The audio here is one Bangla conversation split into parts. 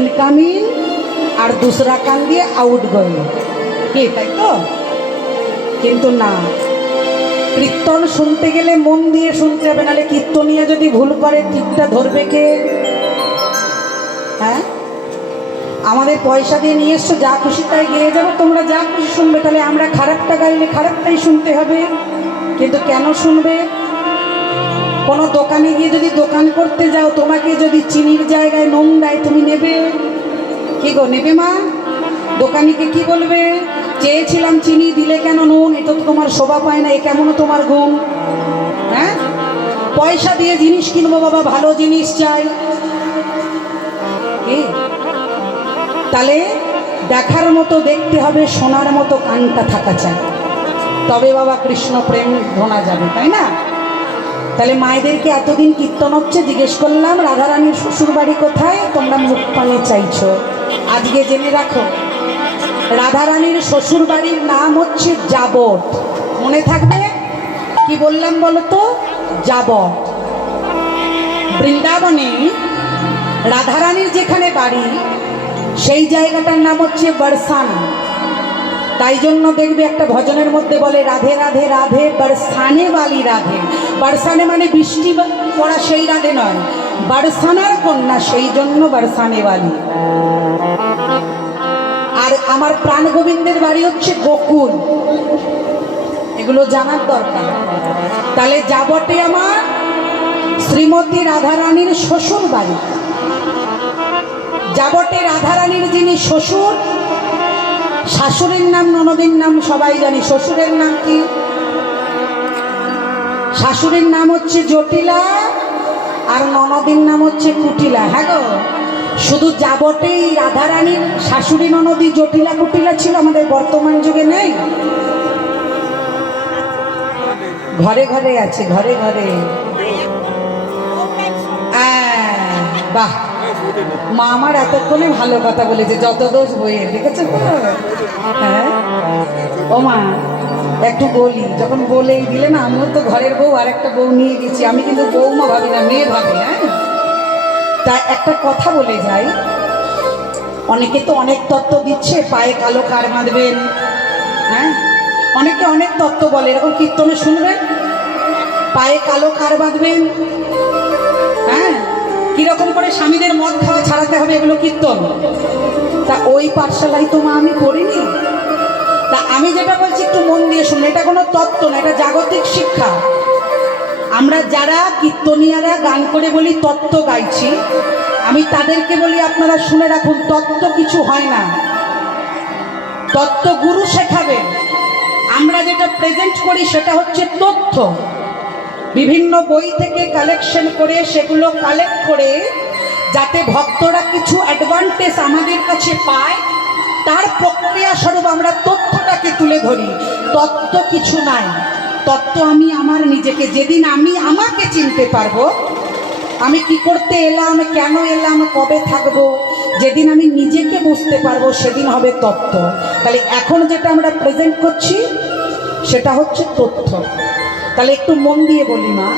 ইনকামিং আর দুসরা কান দিয়ে আউট গোয়িং, কি তাই তো? কিন্তু না, কীর্তন শুনতে গেলে মন দিয়ে শুনতে হবে, নাহলে কীর্তনিয়া যদি ভুল করে ঠিকটা ধরবে কে? হ্যাঁ, আমাদের পয়সা দিয়ে নিয়ে এসছো, যা খুশি তাই গেয়ে যাবো, তোমরা যা খুশি শুনবে, তাহলে আমরা খারাপটা গাইলে খারাপটাই শুনতে হবে। কিন্তু কেন শুনবে? কোনো দোকানে গিয়ে যদি দোকান করতে যাও, তোমাকে যদি চিনির জায়গায় নুন দেয়, তুমি নেবে? কি গো, নেবে মা? দোকানিকে কি বলবে? চেয়েছিলাম চিনি, দিলে কেন নুন? এটা তো তোমার শোভা পায় না, এ কেমন তোমার গুণ? হ্যাঁ, পয়সা দিয়ে জিনিস কিনবো বাবা, ভালো জিনিস চাই। তাহলে দেখার মতো দেখতে হবে, শোনার মতো কানটা থাকা চাই, তবে বাবা কৃষ্ণ প্রেম ধোনা যাবে, তাই না? তাহলে মায়েদেরকে এতদিন কীর্তন হচ্ছে, জিজ্ঞেস করলাম রাধারানীর শ্বশুর বাড়ি কোথায়, তোমরা মুখ পানে চাইছো। আজকে জেনে রাখো, রাধারানীর শ্বশুর বাড়ির নাম হচ্ছে যাবট। মনে থাকবে? কি বললাম বলো তো? যাবট। বৃন্দাবনে রাধারানীর যেখানে বাড়ি, সেই জায়গাটার নাম হচ্ছে বরসানা। তাই জন্য দেখবে একটা ভজনের মধ্যে বলে, রাধে রাধে রাধে বরসানে বালি রাধে। বরসানে মানে বৃষ্টি পড়া সেই রাধে নয়, বরসানার কন্যা, সেই জন্য বরসানে বালি। আর আমার প্রাণ গোবিন্দের বাড়ি হচ্ছে গোকুল, এগুলো জানার দরকার। তাহলে যাবটে আমার শ্রীমতী রাধারানীর শ্বশুর বাড়ি। যাবটে রাধারানীর যিনি শ্বশুর, শাশুড়ির নাম ননদীর নাম সবাই জানি, শ্বশুরের নাম কি? শাশুড়ির নাম হচ্ছে জটিলা আর ননদীর নাম হচ্ছে কুটিলা। হ্যাঁ গো, শুধু যাবটেই রাধারানীর শাশুড়ি ননদী জটিলা কুটিলা ছিল, আমাদের বর্তমান যুগে নেই? ঘরে ঘরে আছে, ঘরে ঘরে। বাহ, মা আমার এতক্ষণে ভালো কথা বলেছে, যত দোষ বইয়ে, দেখেছো তো? হ্যাঁ ও মা, একটু বলি, যখন বলেই দিলে না, আমিও তো ঘরের বউ আর একটা বউ নিয়ে গেছি, আমি কিন্তু বউমা ভাবি না, মেয়ে ভাবি। হ্যাঁ, তা একটা কথা বলে যাই, অনেকে তো অনেক তত্ত্ব দিচ্ছে, পায়ে কালো কার বাঁধবেন, হ্যাঁ অনেকে অনেক তত্ত্ব বলে, এরকম কীর্তনে শুনবেন, পায়ে কালো কার বাঁধবেন, হ্যাঁ কিরকম করে স্বামীদের মদ খাওয়া ছাড়াতে হবে, এগুলো কীর্তন। তা ওই পাঠশালায় তো মা আমি পড়িনি। তা আমি যেটা বলছি একটু মন দিয়ে শুনুন, এটা কোনো তত্ত্ব না, এটা জাগতিক শিক্ষা। আমরা যারা কীর্তনিয়ারা গান করে বলি তত্ত্ব গাইছি, আমি তাদেরকে বলি আপনারা শুনে রাখুন, তত্ত্ব কিছু হয় না, তত্ত্ব গুরু শেখাবে। আমরা যেটা প্রেজেন্ট করি সেটা হচ্ছে তথ্য, বিভিন্ন বই থেকে কালেকশন করে, সেগুলো কালেক্ট করে যাতে ভক্তরা কিছু অ্যাডভান্টেজ আমাদের কাছে পায়, তার প্রক্রিয়া স্বরূপ আমরা তথ্যটাকে তুলে ধরি। তত্ত্ব কিছু নাই, তত্ত্ব আমি আমার নিজেকে, যেদিন আমি আমাকে চিনতে পারবো, আমি কি করতে এলাম, কেন এলাম, কবে থাকবো, যেদিন আমি নিজেকে বুঝতে পারবো, সেদিন হবে তত্ত্ব। তাহলে এখন যেটা আমরা প্রেজেন্ট করছি সেটা হচ্ছে তথ্য। তাহলে একটু মন দিয়ে বলি মা,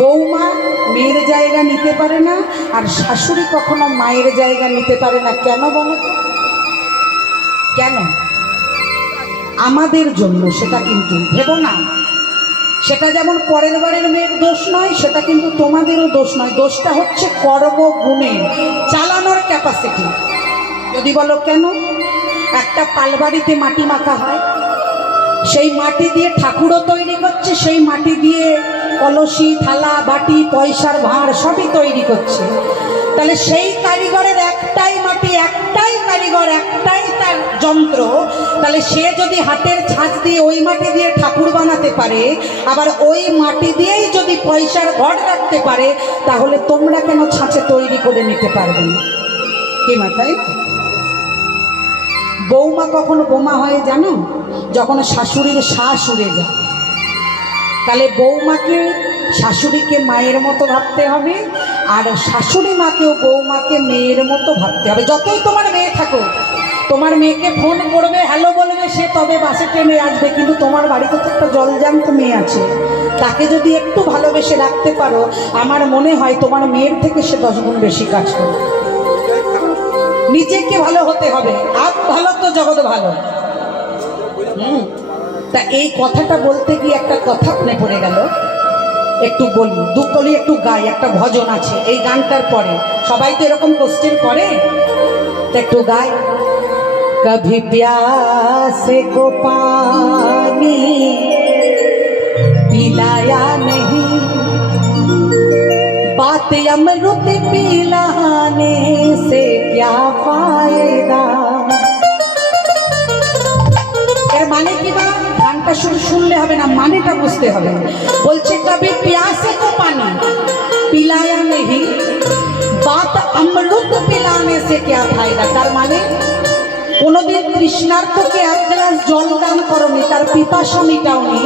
বৌমা মেয়ের জায়গা নিতে পারে না, আর শাশুড়ি কখনো মায়ের জায়গা নিতে পারে না। কেন বলো তো? কেন? আমাদের জন্য, সেটা কিন্তু ভেবো না। সেটা যেমন পরের বারের মেয়ের দোষ নয়, সেটা কিন্তু তোমাদেরও দোষ নয়। দোষটা হচ্ছে কর্মগুণের, চালানোর ক্যাপাসিটি। যদি বলো কেন, একটা পালবাড়িতে মাটি মাখা হয়, সেই মাটি দিয়ে ঠাকুরও তৈরি করছে, সেই মাটি দিয়ে কলসি, থালা, বাটি, পয়সার ভাঁড় সবই তৈরি করছে। তাহলে সেই কারিগরের একটাই মাটি, একটাই কারিগর, একটাই তার যন্ত্র। তাহলে সে যদি হাতের ছাঁচ দিয়ে ওই মাটি দিয়ে ঠাকুর বানাতে পারে, আবার ওই মাটি দিয়েই যদি পয়সার ঘট রাখতে পারে, তাহলে তোমরা কেন ছাঁচে তৈরি করে নিতে পারবে না? কি মাথায়? বৌমা কখনো বোমা হয় জানো? যখন শাশুড়ির শ্বাস উড়ে যায়। তাহলে বৌমাকে, শাশুড়িকে মায়ের মতো ভাবতে হবে, আর শাশুড়ি মাকেও বৌমাকে মেয়ের মতো ভাবতে হবে। যতই তোমার মেয়ে থাকো, তোমার মেয়েকে ফোন করবে, হ্যালো বলবে, সে তবে বাসে ট্রেনে আসবে, কিন্তু তোমার বাড়িতে তো একটা জলজান্ত মেয়ে আছে, তাকে যদি একটু ভালোবেসে রাখতে পারো, আমার মনে হয় তোমার মেয়ের থেকে সে 10 গুণ বেশি কাজ করবে। নিজেকে ভালো হতে হবে। আপ ভালো তো জগৎ ভালো। তা এই কথাটা বলতে গিয়ে একটা কথা মনে পড়ে গেল, একটু বলি, দুকলি একটু গাই, একটা ভজন আছে এই গানটার পরে। সবাই তো এরকম কোশ্চেন করে, একটু গাই। कभी प्यासे को पानी पिलाया नहीं, बात अमृत पिलाने से क्या फायदा। এর মানে কি বা গানটা শুধু শুনলে হবে না, মানেটা বুঝতে হবে। বলছে কবি प्यासे को पानी पिलाया नहीं, बात अमृत पिलाने से क्या फायदा। তার মানে কোনোদিন তৃষ্ণার্তকে এক গ্লাস জল দান করনি, তার পিপাসা মিটাওনি,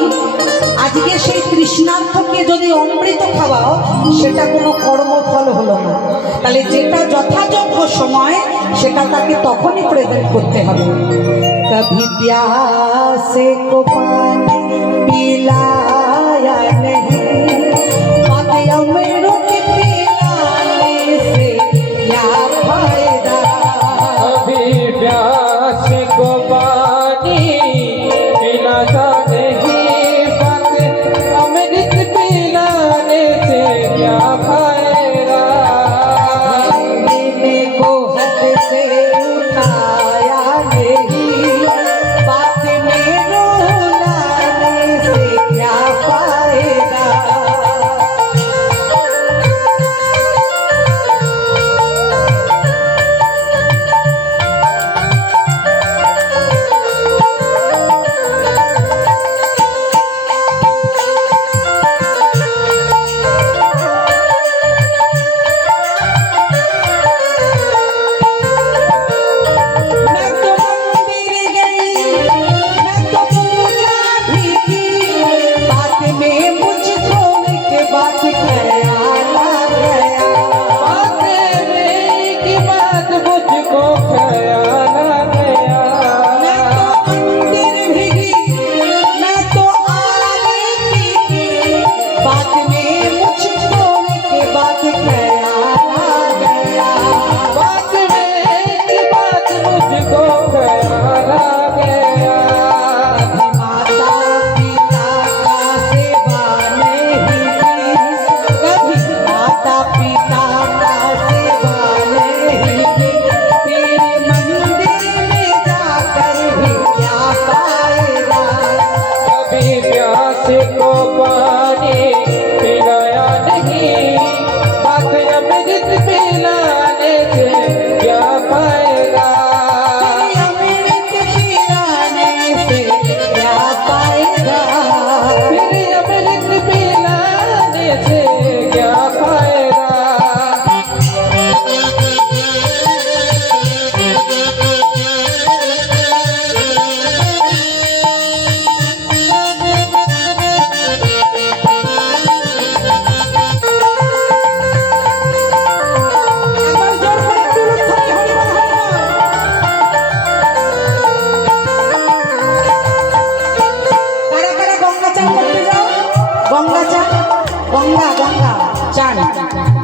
আজকে সেই তৃষ্ণার্তকে যদি অমৃত খাওয়াও সেটা কোনো কর্মফল হলো না। তাহলে যেটা যথাযোগ্য সময় সেটা তাকে তখনই প্রেজেন্ট করতে হবে। কভি প্যাসে কো পানি পিলায়া নেহি, বাতে অমৃত পিলানে সে ক্যা ফায়দা। कभी प्यास को पानी पिलाता नहीं, बात अमृत पिलाने से क्या फायदा। मैंने को हद से उठाया नहीं, बात में रुलाने से क्या फायदा।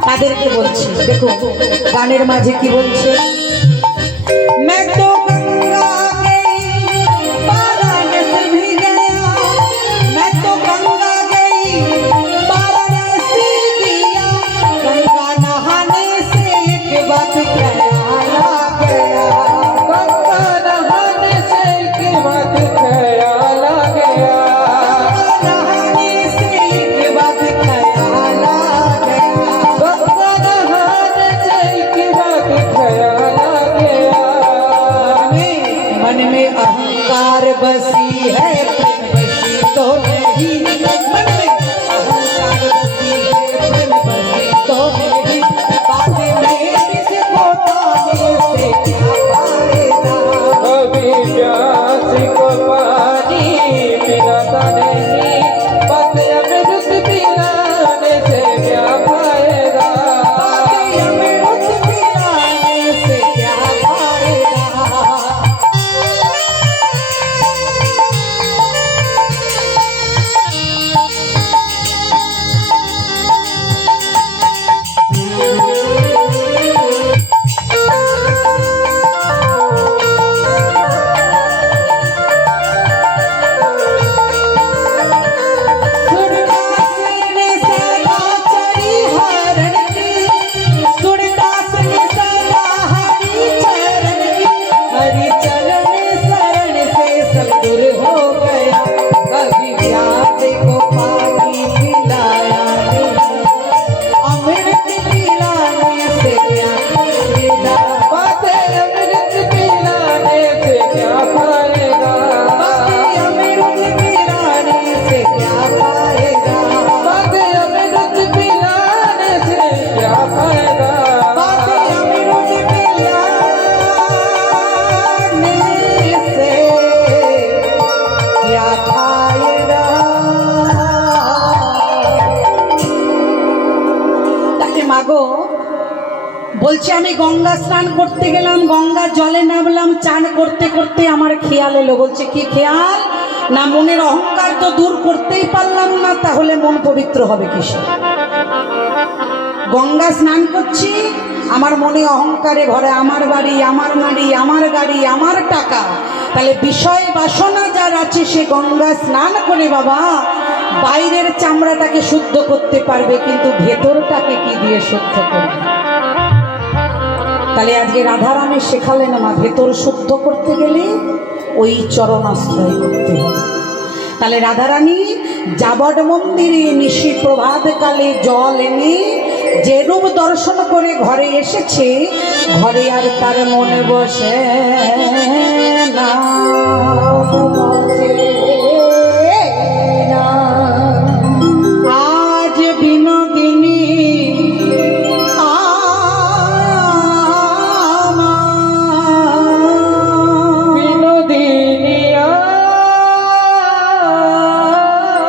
তাদেরকে বলছি, দেখো গানের মাঝে কি বলছে। मैं तो गंगा गई वाराणसी भी गया, मैं तो गंगा गई वाराणसी गया, गंगा नहाने से एक बात ख्याल आ गया। गंगा नहाने से एक बात ख्याल आ गया। नहाने से एक बात ख्याल आ गया। गंगा नहाने से एक बात ख्याल आ गया। मन में अहंकार बसी है, प्रेम बसी तो नहीं। मन में अहंकार बसी है, प्रेम बसी तो नहीं। बातें में किसको ताने से क्या फायदा। कभी प्यास को पानी पिलाता नहीं, बात अमृत पिलाने से क्या फायदा। बातें अमृत पिलाने से क्या फायदा। বলছে আমি গঙ্গা স্নান করতে গেলাম, গঙ্গা জলে নামলাম, চান করতে করতে আমার খেয়াল এলো। বলছে কি খেয়াল? না মনের অহংকার তো দূর করতেই পারলাম না, তাহলে মন পবিত্র হবে কিসে? গঙ্গা স্নান করছি, আমার মনে অহংকারে ভরে, আমার বাড়ি, আমার নারী, আমার গাড়ি, আমার টাকা। তাহলে বিষয় বাসনা যার আছে সে গঙ্গা স্নান করে বাবা বাইরের চামড়াটাকে শুদ্ধ করতে পারবে, কিন্তু ভেতরটাকে কি দিয়ে শুদ্ধ করবে? তাহলে আজকে রাধারানী শেখালেন মা, ভেতর শুদ্ধ করতে গেলে ওই চরণাশ্রয় করতে হবে। তাহলে রাধারানী যাবট মন্দিরে নিশি প্রভাত কালে জল এনে যে রূপ দর্শন করে ঘরে এসেছে, ঘরে আর তার মনে বসে না, আজ বিনোদিনী বিনোদিনী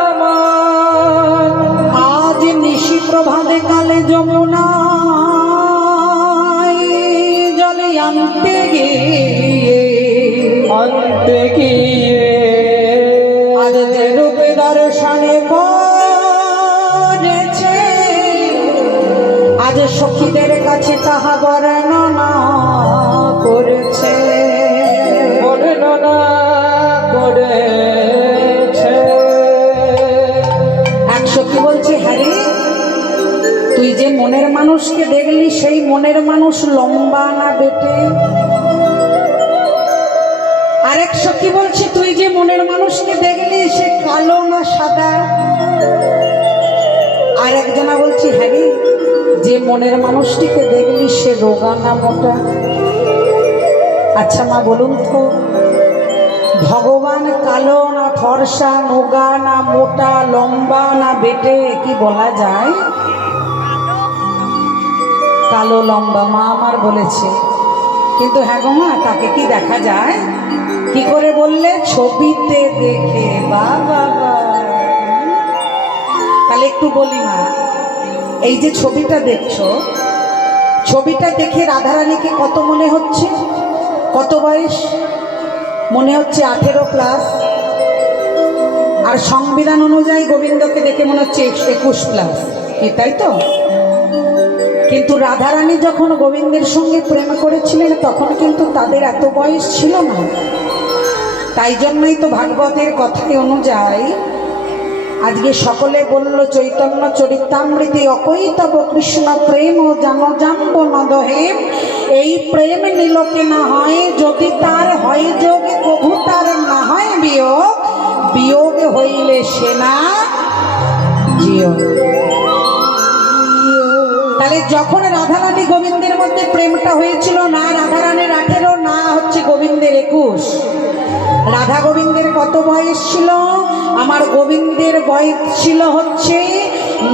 আমার, আজ নিশি প্রভাতে কালে যমুনা জলে আনতে গিয়ে আজ যে রূপে দর্শনে করেছে, আজ সখীদের কাছে তাহা বর্ণনা করেছে, বর্ণনা করেছে। এক সখী বলছে, হ্যাঁ রে, তুই যে মনের মানুষকে দেখলি সেই মনের মানুষ লম্বা না বেটে? আরেক সখী বলছে, তুই যে মনের মানুষকে দেখলি সে কালো না সাদা? আর একজনা বলছি, হ্যাঁ রে, যে মনের মানুষটিকে দেখলি সে রোগা না মোটা? আচ্ছা মা বলুন তো, ভগবান কালো না ফর্সা, নোগা না মোটা, লম্বা না বেটে, কি বলা যায়? কালো লম্বা মা আমার বলেছে। কিন্তু হ্যাঁ গো মা, তাকে কি দেখা যায়? কি করে বললে? ছবিতে দেখে। বাবা, তাহলে একটু বলি মা, এই যে ছবিটা দেখছো, ছবিটা দেখে রাধারানীকে কত মনে হচ্ছে? কত বয়স মনে হচ্ছে? 18+। আর সংবিধান অনুযায়ী গোবিন্দকে দেখে মনে হচ্ছে 21+, কি তাই তো? কিন্তু রাধারানী যখন গোবিন্দের সঙ্গে প্রেম করেছিলেন তখন কিন্তু তাদের এত বয়স ছিল না। তাই জন্যই তো ভাগবতের কথায় অনুযায়ী আজকে সকলে বলল চৈতন্য চরিতামৃতে অকৈতব কৃষ্ণ প্রেম ও জাম্ব নদহেম। এই প্রেম নিলোকে না হয়, যদি তার হয় যোগ, কভু তার না হয় বিয়োগ, বিয়োগ হইলে সে না জিও। তাহলে যখন রাধারানী গোবিন্দের মধ্যে প্রেমটা হয়েছিল, না রাধারানীর 18, না হচ্ছে গোবিন্দের 21। রাধা গোবিন্দের কত বয়স ছিল? আমার গোবিন্দের বয়স ছিল হচ্ছে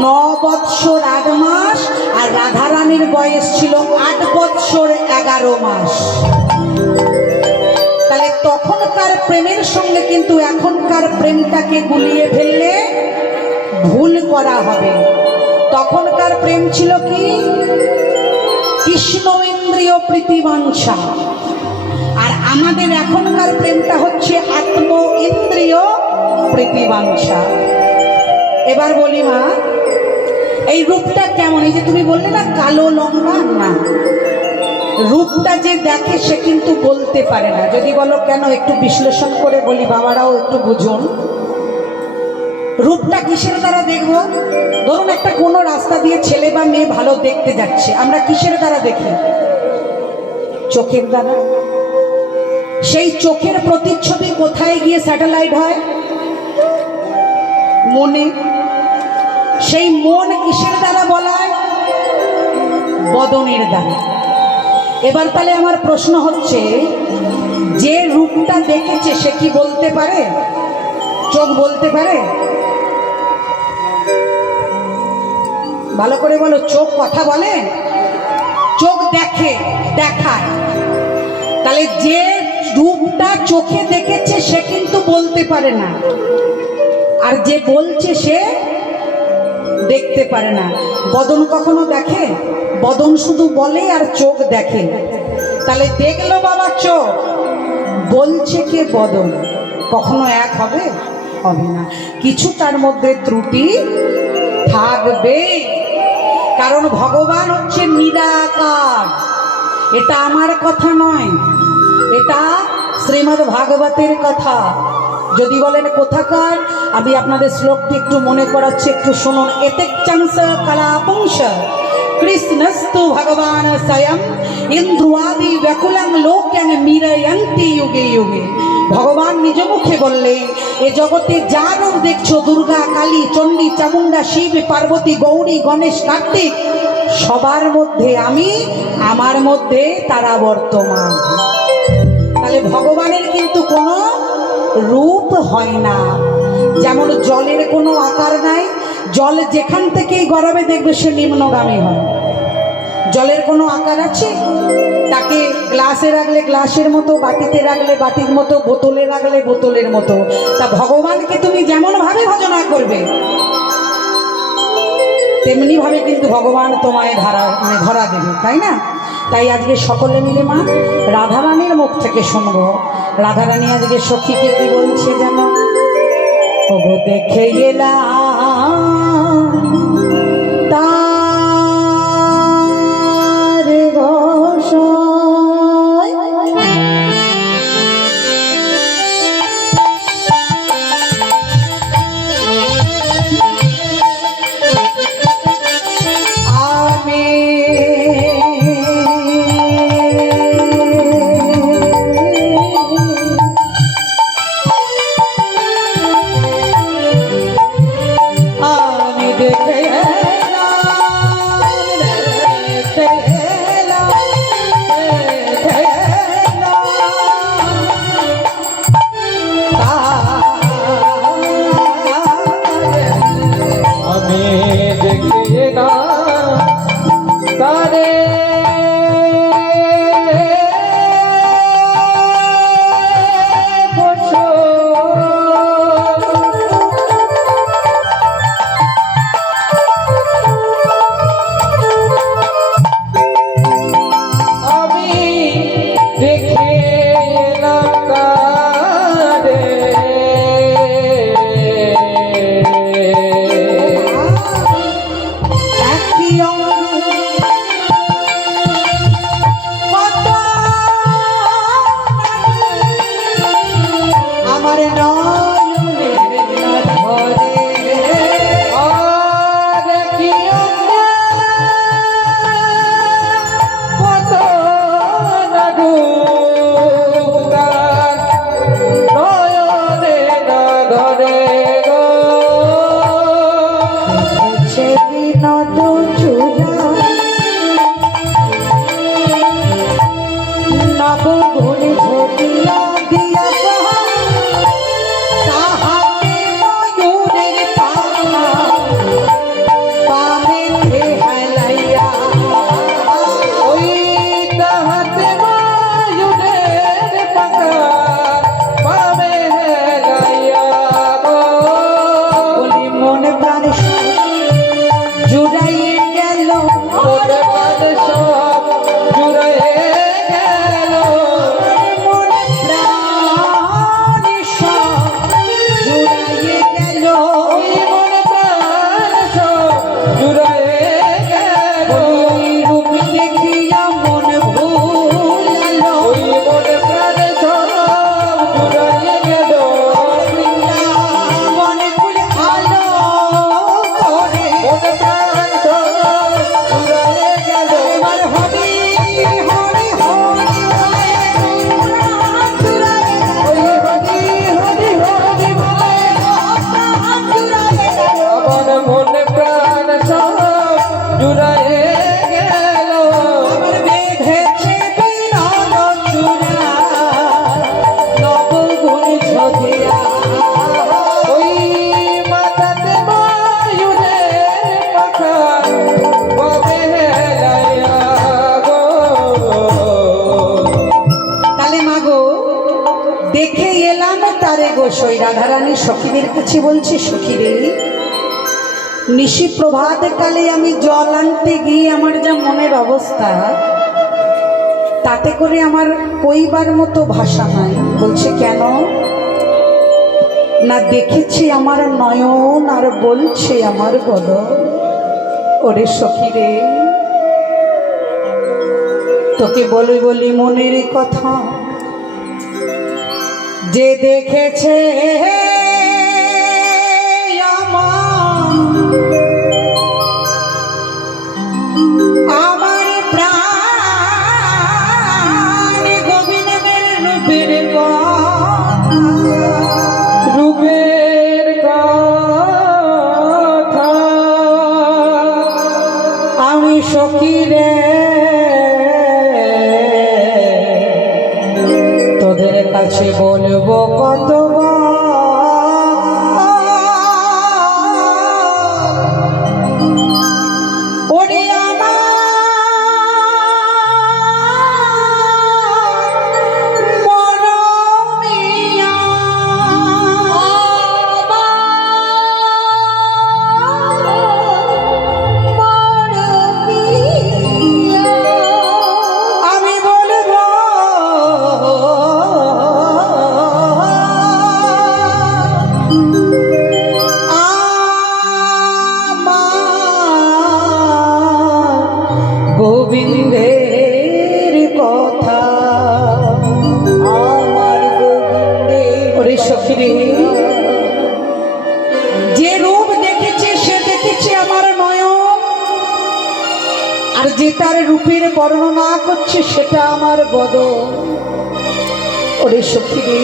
9 বৎসর 8 মাস, আর রাধারানীর বয়স ছিল 8 বৎসর 11 মাস। তাহলে তখনকার প্রেমের সঙ্গে কিন্তু এখনকার প্রেমটাকে গুলিয়ে ফেললে ভুল করা হবে। তখনকার প্রেম ছিল কি? কৃষ্ণ ইন্দ্রিয় প্রীতিবাঞ্ছা। আর আমাদের এখনকার প্রেমটা হচ্ছে আত্ম ইন্দ্রিয় প্রীতিবাঞ্ছা। এবার বলি মা, এই রূপটা কেমন? এই যে তুমি বললে না কালো লম্বা, না, রূপটা যে দেখে সে কিন্তু বলতে পারে না। যদি বলো কেন, একটু বিশ্লেষণ করে বলি, বাবারাও একটু বুঝুন। রূপটা কিসের দ্বারা দেখব? ধরুন একটা কোনো রাস্তা দিয়ে ছেলে বা মেয়ে ভালো দেখতে যাচ্ছে, আমরা কিসের দ্বারা দেখি? চোখের দ্বারা। সেই চোখের প্রতিচ্ছবি কোথায় গিয়ে স্যাটেলাইট হয়? মনে। সেই মন কিসের দ্বারা বলায়? বদনের দ্বারা। এবার তাহলে আমার প্রশ্ন হচ্ছে, যে রূপটা দেখেছে সে কি বলতে পারে? চোখ বলতে পারে? ভালো করে বলো, চোখ কথা বলে? চোখ দেখে, দেখায়। তাহলে যে রূপটা চোখে দেখেছে সে কিন্তু বলতে পারে না, আর যে বলছে সে দেখতে পারে না। বদন কখনো দেখে? বদন শুধু বলে আর চোখ দেখে। তাহলে দেখলো বাবা চোখ, বলছে কে বদন, কখনো এক হবে? হবে না। কিছু তার মধ্যে ত্রুটি থাকবে, কারণ ভগবান হচ্ছে নিরাকার। এটা আমার কথা নয়, এটা শ্রীমদ্ ভাগবতের কথা। যদি বলেন কোথাকার, আমি আপনাদের শ্লোকটি একটু মনে করাচ্ছি, একটু শুনুন। এতেচ্ছংস কলাপুংস কৃষ্ণস্তু ভগবান স্বয়ং ইন্দ্রুয়াদি ব্যাকুলং লোক্যাং মীরয়ন্তি যুগে যুগে। ভগবান নিজ মুখে বললেন, এ জগতে যা রূপ দেখছো, দুর্গা, কালী, চণ্ডী, চামুণ্ডা, শিব, পার্বতী, গৌরী, গণেশ, কার্তিক, সবার মধ্যে আমি, আমার মধ্যে তারা বর্তমান। তাহলে ভগবানের কিন্তু কোনো রূপ হয় না। যেমন জলের কোনো আকার নাই, জল যেখান থেকেই গড়াবে দেখবে সে নিম্নগামী হয়। জলের কোনো আকার আছে? তাকে গ্লাসে রাখলে গ্লাসের মতো, বাটিতে রাখলে বাটির মতো, বোতলে রাখলে বোতলের মতো। তা ভগবানকে তুমি যেমন ভাবে ভজনা করবে, তেমনি ভাবে কিন্তু ভগবান তোমায় ধরা দেবে, তাই না? তাই আজকে সকলে মিলে মা রাধারানীর মুখ থেকে শুনবো। রাধারানী আজকে সখীকে কি বলছে যেন? ওগো দেখে গেলাম তার গোসাই, আমি দেখে আমি দেখে না তারে তারে গোসাই। রাধারানী সখীদের কাছে বলছে, সখীরে নিশি প্রভাত কালে আমি জল আনতে গিয়ে আমার যা মনের অবস্থা, তাতে করে আমার কইবার মতো ভাষা নাই। বলছে কেন না, দেখেছি আমার নয়ন আর বলছে আমার বদন। ওরে সখী রে, তোকে বলি বলি মনের কথা, যে দেখেছে আমার প্রাণ গোবিন্দের রূপের রূপের কথা আমি সখী রে তোদের কাছে বলবো কত গোবিন্দের কথা, আমার গোবিন্দের। ওরে সখী রে, যে রূপ দেখেছে সে দেখেছে আমার নয়ন, আর যে তার রূপের বর্ণনা করছে সেটা আমার বদন। ওরে সখী রে,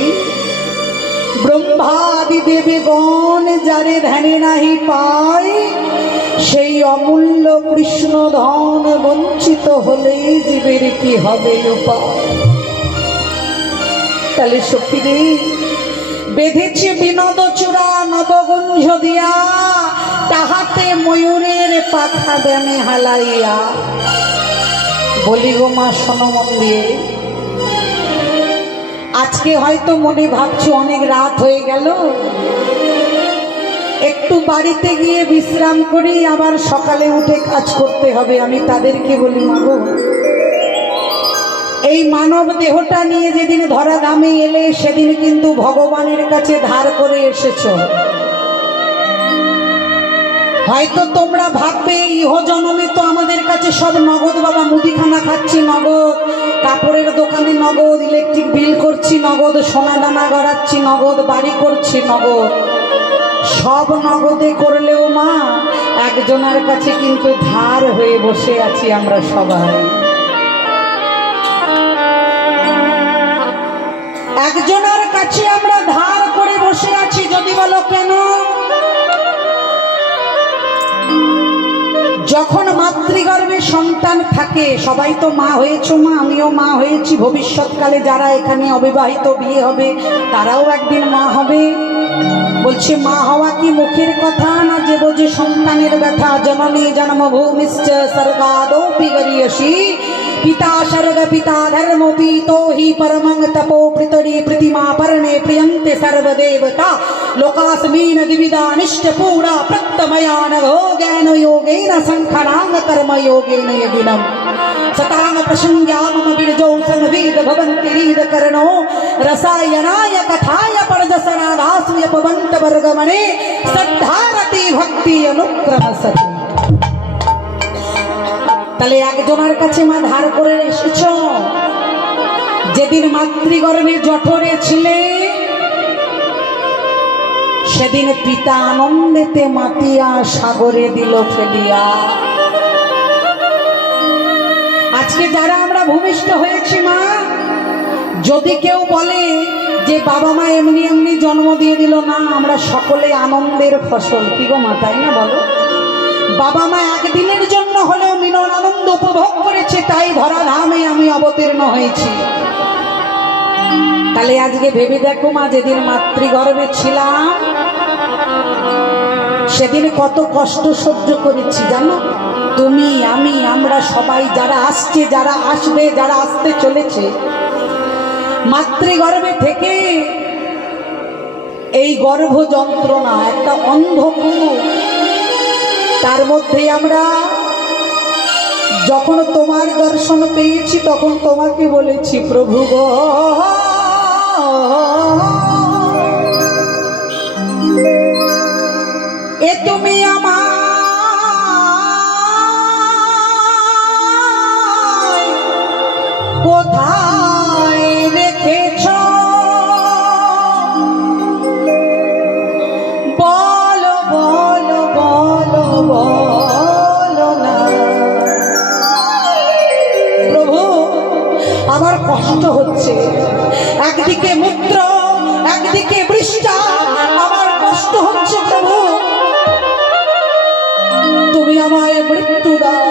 ব্রহ্মাদি দেবগণ যারে ধ্যানে নাহি পায়, সেই অমূল্য কৃষ্ণ ধন বঞ্চিত হলে জীবের কি হবে উপায়। তাহলে সখী রে, বেঁধেছে বিনোদ চূড়া নবগুঞ্জ দিয়া, তাহাতে ময়ূরের পাখা ব্যানে হালাইয়া। বলি গো মা, শোনো মন দিয়ে, আজকে হয়তো মনে ভাবছো অনেক রাত হয়ে গেল, একটু বাড়িতে গিয়ে বিশ্রাম করি, আবার সকালে উঠে কাজ করতে হবে। আমি তাদেরকে বলি, মাগো, এই মানব দেহটা নিয়ে যেদিন ধরা ধামে এলে সেদিন কিন্তু ভগবানের কাছে ধার করে এসেছ। হয়তো তোমরা ভাববে ইহ জন্মে তো আমাদের কাছে সব নগদ, বাবা মুদিখানা খাচ্ছি নগদ, কাপড়ের দোকানে নগদ, ইলেকট্রিক বিল করছি নগদ, সোনা দানা গড়াচ্ছি নগদ, বাড়ি করছি নগদ। সব নগদে করলেও মা, একজনের কাছে কিন্তু ধার হয়ে বসে আছি আমরা সবাই। একজনের কাছে আমরা ধার করে বসে আছি। যদি বলো কেন? যখন মাতৃগর্ভে সন্তান থাকে, সবাই তো মা হয়েছো মা, আমিও মা হয়েছি, ভবিষ্যৎকালে যারা এখানে অবিবাহিত বিয়ে হবে তারাও একদিন মা হবে। বলছে মা হওয়া কি মুখের কথা, না যে বোঝে সন্তানের ব্যথা। জননী জন্মভূমিশ্চ স্বর্গাদৌপি গরীয়সী, পিতা স্বর্গ পিতা ধর্ম পিতো হি परमं तपो पृतरी प्रतिमा परणे प्रियन्ते सर्वदेवता। लोकास्मिन् द्विविधा निष्ठपूरा प्रत्यमयान भोगेन योगेन संखनांग कर्म योगेन यदिनम् सतांग प्रसंज्ञा मम बिरजौ संवेद भवन्ति रीद कर्णो रसायनाय कथाय परजसनादासूय पवन्त वर्गमणे सद्धारति भक्ति अनुक्रमसति। তাহলে একজনের কাছে মা ধার করে এসেছ। যেদিন মাতৃগর্ভে জঠরে ছিলে সেদিন পিতা আনন্দেতে মাতিয়া সাগরে দিল ফেলিয়া। আজকে যারা আমরা ভূমিষ্ঠ হয়েছি মা, যদি কেউ বলে যে বাবা মা এমনি এমনি জন্ম দিয়ে দিল, না, আমরা সকলে আনন্দের ফসল। কি গো মা, তাই না বলো? বাবা মা একদিনের জন্য হলেও মিলন আনন্দ উপভোগ করেছে, তাই ধরা ধামে আমি অবতীর্ণ হয়েছি। তাহলে আজকে ভেবে দেখো মা, যেদিন মাতৃগর্ভে ছিলাম সেদিন কত কষ্ট সহ্য করেছি জানো? তুমি, আমি, আমরা সবাই, যারা আসছে, যারা আসবে, যারা আসতে চলেছে। মাতৃগর্ভে থেকে এই গর্ভ যন্ত্রণা, একটা অন্ধকূপ, তার মধ্যেই আমরা যখন তোমার দর্শন পেয়েছি তখন তোমাকে বলেছি, প্রভু গো, এ তুমি আমার কোথায় রেখেছ, বলো বলো বলো বলো না। প্রভু, আমার কষ্ট হচ্ছে, একদিকে মূত্র একদিকে বৃষ্টা, আমার কষ্ট হচ্ছে প্রভু, তুমি আমায় মৃত্যু দাও।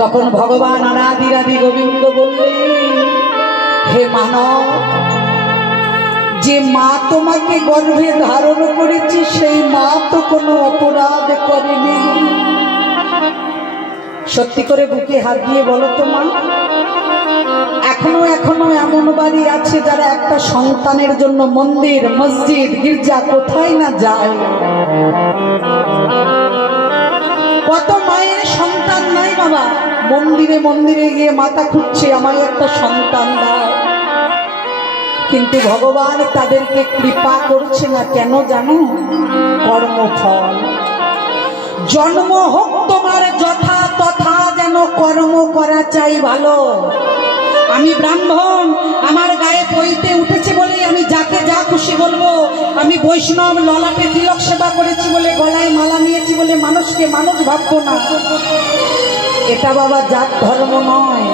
তখন ভগবান অনাদিরাদি গোবিন্দ বললেন, হে মানব, যে মা তোমাকে গর্ভে ধারণ করেছে সেই মা তো কোনো অপরাধ করেনি। সত্যি করে বুকে হাত দিয়ে বলো তো মা, এখনো এখনো এমন বাড়ি আছে যারা একটা সন্তানের জন্য মন্দির, মসজিদ, গির্জা কোথায় না যায়। কত মায়ের সন্তান নাই বাবা, মন্দিরে মন্দিরে গিয়ে মাথা খুঁজছে আমায় একটা সন্তান দাও, কিন্তু ভগবান তাদেরকে কৃপা করছে না। কেন জানো? কর্মফল। জন্ম হোক তোমার যথা তথা, যেন কর্ম করা চাই ভালো। আমি ব্রাহ্মণ, আমার গায়ে পইতে উঠেছে বলে আমি যাকে যা খুশি বলবো। আমি বৈষ্ণব, ললাটে তিলক সেবা করেছি বলে, গলায় মালা নিয়েছি বলে মানুষকে মানুষ ভাববো না। এটা বাবা জাত ধর্ম নয়।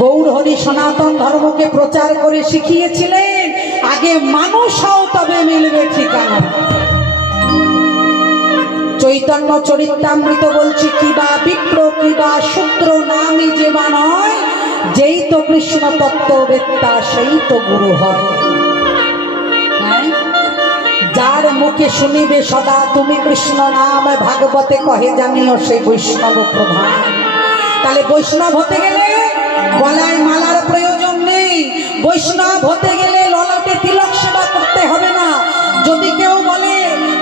গৌর হরি সনাতন ধর্মকে প্রচার করে শিখিয়েছিলেন, আগে মানুষ হও তবে মিলবে ঠিকানা। চৈতন্য চরিতামৃত বলছি, কিবা বিপ্র কিবা শূদ্র নামি যেবা নয়, যেই তো কৃষ্ণ তত্ত্ববেত্তা সেই তো গুরু হয়। যার মুখে শুনিবে সদা তুমি কৃষ্ণ নাম, ভাগবতে কহে জানিও সেই বৈষ্ণব প্রধান। তাহলে বৈষ্ণব হতে গেলে গলায় মালার প্রয়োজন নেই, বৈষ্ণব হতে গেলে ললাটে তিলক সেবা করতে হবে না। যদি কেউ বলে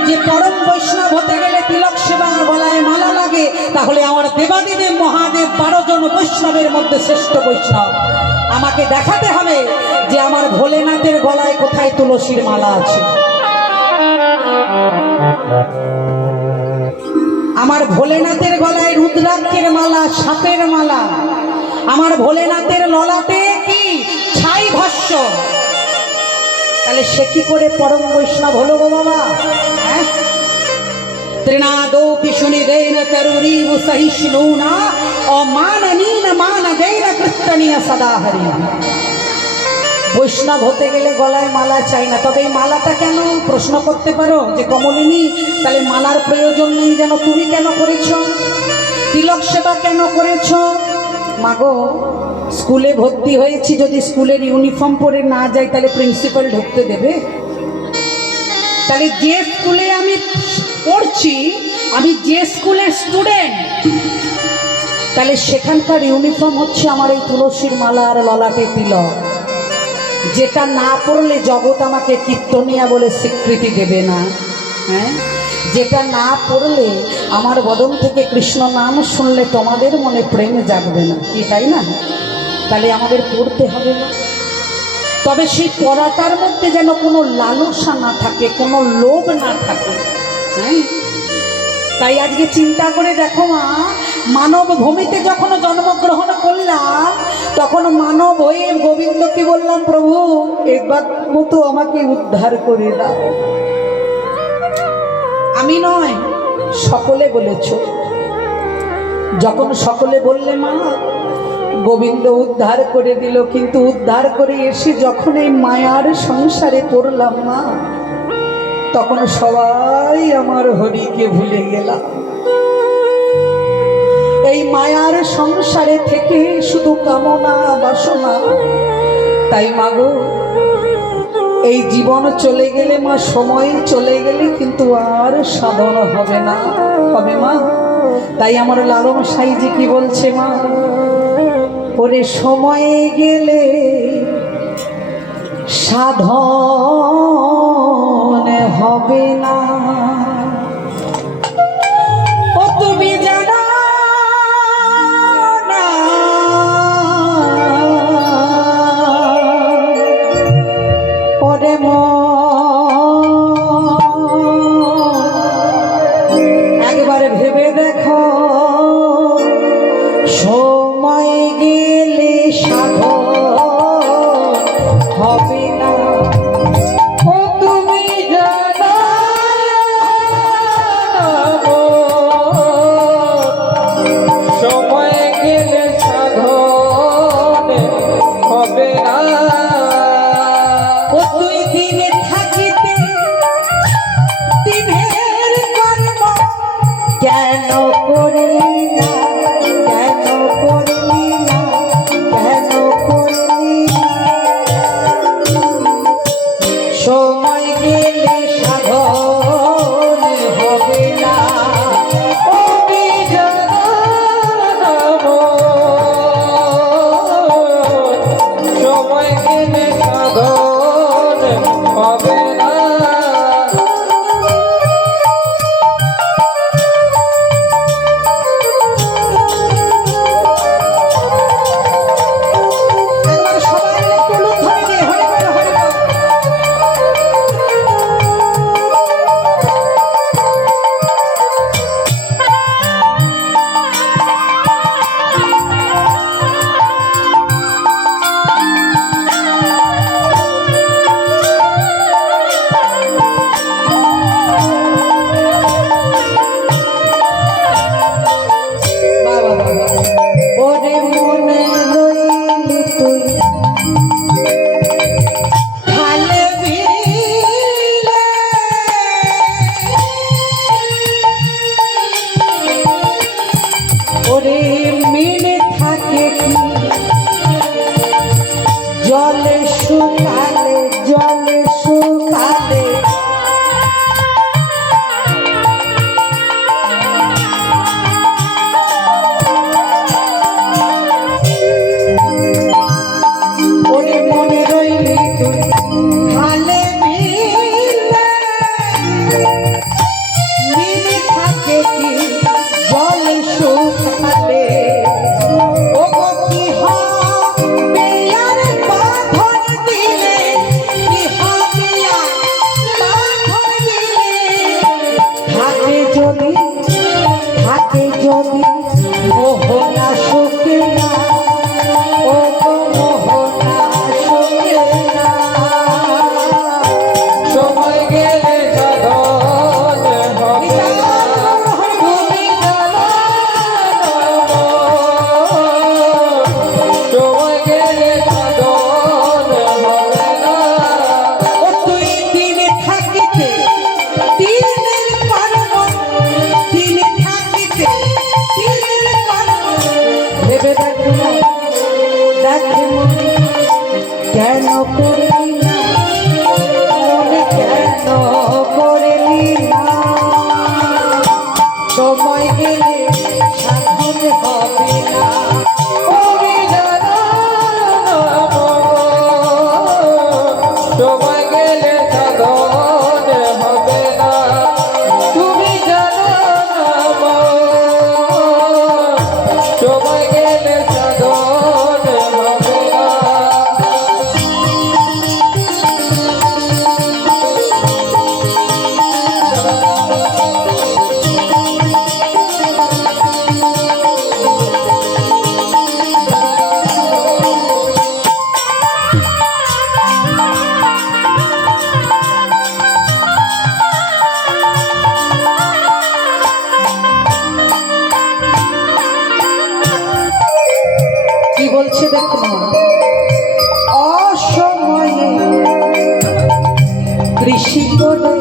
যে পরম বৈষ্ণব হতে গেলে তিলক সেবা, গলায় মালা লাগে, তাহলে আমার দেবাদিদেব মহাদেব 12 জন বৈষ্ণবের মধ্যে শ্রেষ্ঠ বৈষ্ণব। আমাকে দেখাতে হবে যে আমার ভোলেনাথের গলায় কোথায় তুলসীর মালা আছে, আমার ভোলেনাথের গলায় রুদ্রাক্ষের মালা, সাপের মালা, আমার ভোলেনাথের ললাটে কি ছাই ভস্য। তাহলে সে কি করে পরম বৈষ্ণব হলো গো বাবা? ত্রিনাদোপি শুনিদেন তরুরীব সহিষ্ণুনা অমাননীন মানদেন কীর্তনীয় সদা হরি। বৈষ্ণব হতে গেলে গলায় মালা চাই না। তবে এই মালাটা কেন প্রশ্ন করতে পারো যে কমলিনী, তাহলে মালার প্রয়োজন নেই যেন তুমি কেন করেছ? তিলক সেবা কেন করেছ? মাগো, স্কুলে ভর্তি হয়েছি, যদি স্কুলের ইউনিফর্ম পরে না যাই তাহলে প্রিন্সিপাল ঢুকতে দেবে? তাহলে যে স্কুলে আমি পড়ছি, আমি যে স্কুলের স্টুডেন্ট, তাহলে সেখানকার ইউনিফর্ম হচ্ছে আমার এই তুলসীর মালা আর ললাটে তিলক। যেটা না পড়লে জগৎ আমাকে কীর্তনিয়া বলে স্বীকৃতি দেবে না। হ্যাঁ, যেটা না পড়লে আমার বদন থেকে কৃষ্ণ নাম শুনলে তোমাদের মনে প্রেম জাগবে না, কি তাই না? তাহলে আমাদের পড়তে হবে না। তবে সেই পড়াটার মধ্যে যেন কোনো লালসা না থাকে, কোনো লোভ না থাকে। হ্যাঁ, তাই আজকে চিন্তা করে দেখো মা, মানব ভূমিতে যখন জন্মগ্রহণ করলাম তখন মানব হয়ে গোবিন্দকে বললাম, প্রভু একবার মতো আমাকে উদ্ধার করে দাও। আমি নয়, সকলে বলেছ। যখন সকলে বললে মা, গোবিন্দ উদ্ধার করে দিল। কিন্তু উদ্ধার করে এসে যখন এই মায়ার সংসারে পড়লাম মা, তখন সবাই আমার হরিকে ভুলে গেলাম। এই মায়ার সংসারে থেকে শুধু কামনা বাসনা। তাই মাগো, এই জীবন চলে গেলে মা, সময় চলে গেলে কিন্তু আর সাধন হবে না, হবে মা? তাই আমার লালন সাইজি কি বলছে মা, ওরে সময় গেলে সাধন হবে না। সময় গেলে সাধন হবে না। ও তুমি জানো সময় গেলে সাধন হবে না। ও তুই দিনে থাকিতে দিনের কর্ম কেন করলি না, কেন করলি না, কেন করলি না। সময় গেলে সাধন হবে না। তুমি জানো সময় গেলে সাধন হবে না। একবার সবাই মিলে টুলু ধরে নিয়ে হরি বল হরি বল। বাবা বাবা ওরে মনে রইলি তুই খালে বিলে ওরে মিলে থাকে কি জলে শুকালে, জলে শুকালে ওরে মনে রইলি তুই খালে মিলে মিলে থাকে কি জল শুকালে। ও গো কি হবে আর বাঁধন দিলে, কি হবে আর বাঁধন দিলে। থাকে যদি, থাকে যদি মোহনা শুকে না, ও গো মোহনা শুকে না। সময় গেলে সাধন হবে না। তুমি জানো সময় গেলে সাধন হবে না। ও তুই দিনে থাকিতে দিনের কর্ম, দিনে থাকিতে দিনের কর্ম ভেবে দেখ না, দেখ মনে কেন করলি না, মনে কেন করলি না। সময় গেলে সাধন হবে না। তুমি জানো সময় গেলে সাধন হবে না। তুমি জানো সময় গেলে সাধন হবে না। কি বলছে দেখুন, অসময়ে কৃষি করে,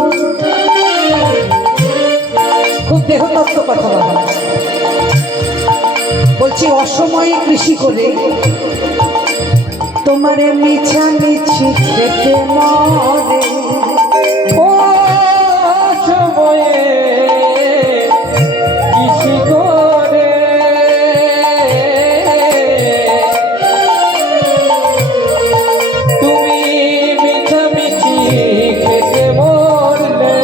খুব দেহতত্ত্ব কথা বলা। বলছি অসময়ে কৃষি করে তোমারে মিছামিছি খেতে মরে। ও সময়ে কৃষি করে তুমি মিছামিছি খেতে মরলে।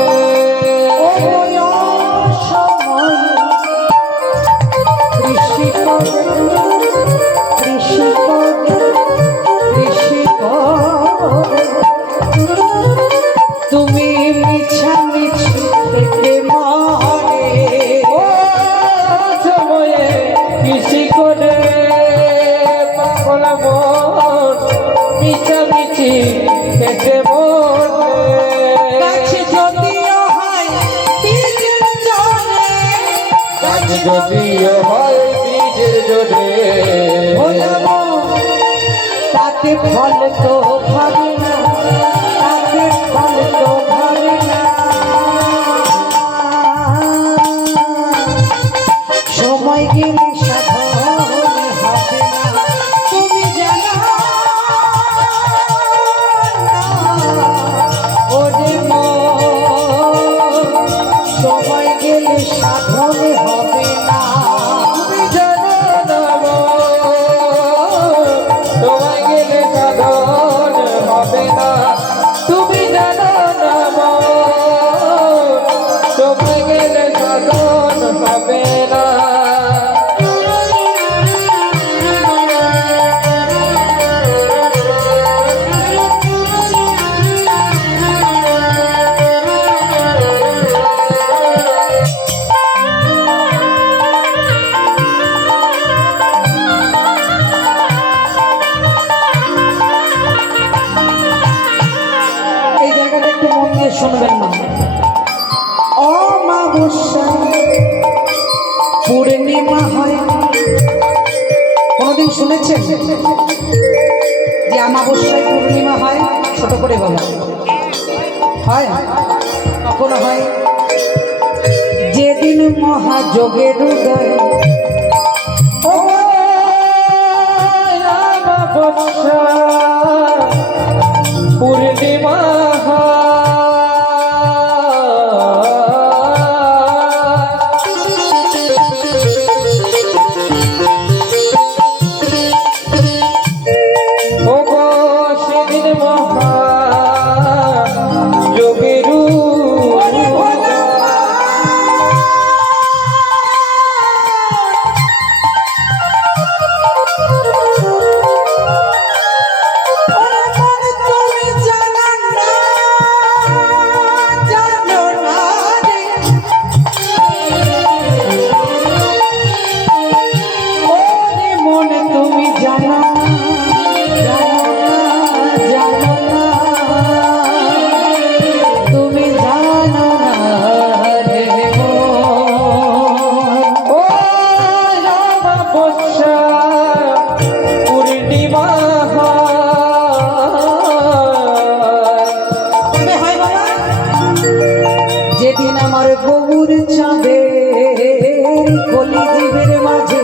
ওই অসময়ে কৃষি করে, কৃষি করে, কৃষি করে যদিও হয় বীজের জোরে হলাম তাতে ফল তো ভাবে না, তাতে ফল তো ভাবে না। সময় গেলে সাধন হবে না, তুমি জানো ওরে মন, সময় গেলে সাধন হবে না। তুমি জানো না তোমায় গেলে সাধন হবে না, তুমি জানো না তোমায় গেলে সাধন হবে না। এই জায়গাটা একটু মন দিয়ে শুনবেন না। অমাবস্যা পূর্ণিমা হয়, কোনদিন শুনেছেন যে অমাবস্যায় পূর্ণিমা হয়? ছোট করে বলো, হয়? কখনো হয়? যেদিন মহাযোগের উদয়, ও পূর্ণিমা সেদিন মহা যোগেরু যেদিন আমার গৌর চাঁদের কলি জীবের মাঝে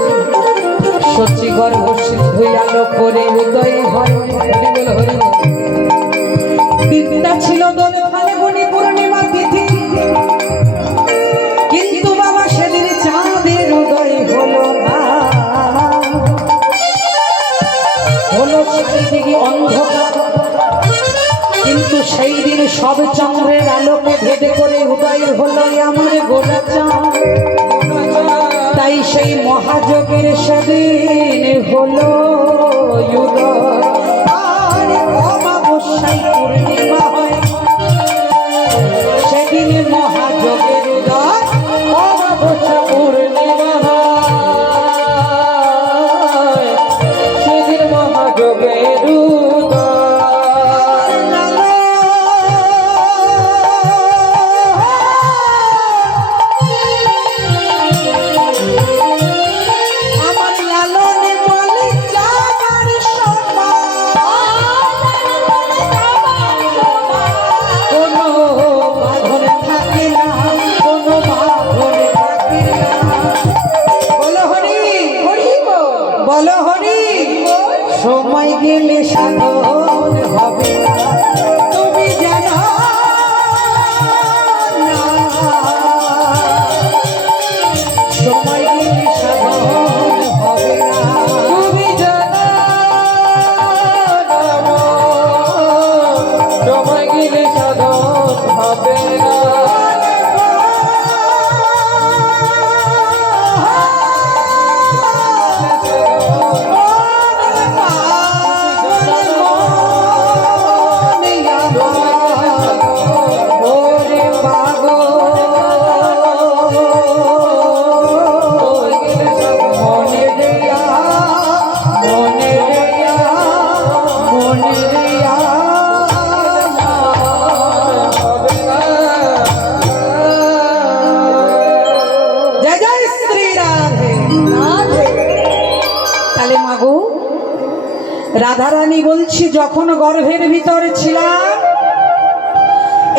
সচি গর্ভ সিদ্ধ আলো করে উদয় হয়। হরিবল হরিবল। দিনটা ছিল দোল ফাল্গুনি পূর্ণিমা তিথি, কিন্তু বাবা সেদিন চাঁদের উদয় হলো না, হলো চারিদিকে অন্ধকার। কিন্তু সেই দিন সব চন্দ্রের আলোকে ভেদে করে উদয় হলো আমার গোটা চাঁদ। তাই সেই মহাযোগের সেদিন হলো উদয়। আর অমাবস্যায় পূর্ণিমা হয়, সেদিন মহাযোগের উদয়। অমাবস্যা পূর্ণিমা হয়, সেদিন মহাযোগের উদয়। আমার লালনে বলে যাবার সময়, কোনো বাঁধন থাকে না, কোনো বাঁধন থাকে না। বলো হরি হরি, বলো হরি। সময় গেলে সাধন হবে না, তুমি জানো না, সময় গেলে সাধন হবে না। তুমি জানো না সময় গেলে সাধন হবে না। মনে আমার রাধারানী বলছি, যখন গর্ভের ভিতর ছিলাম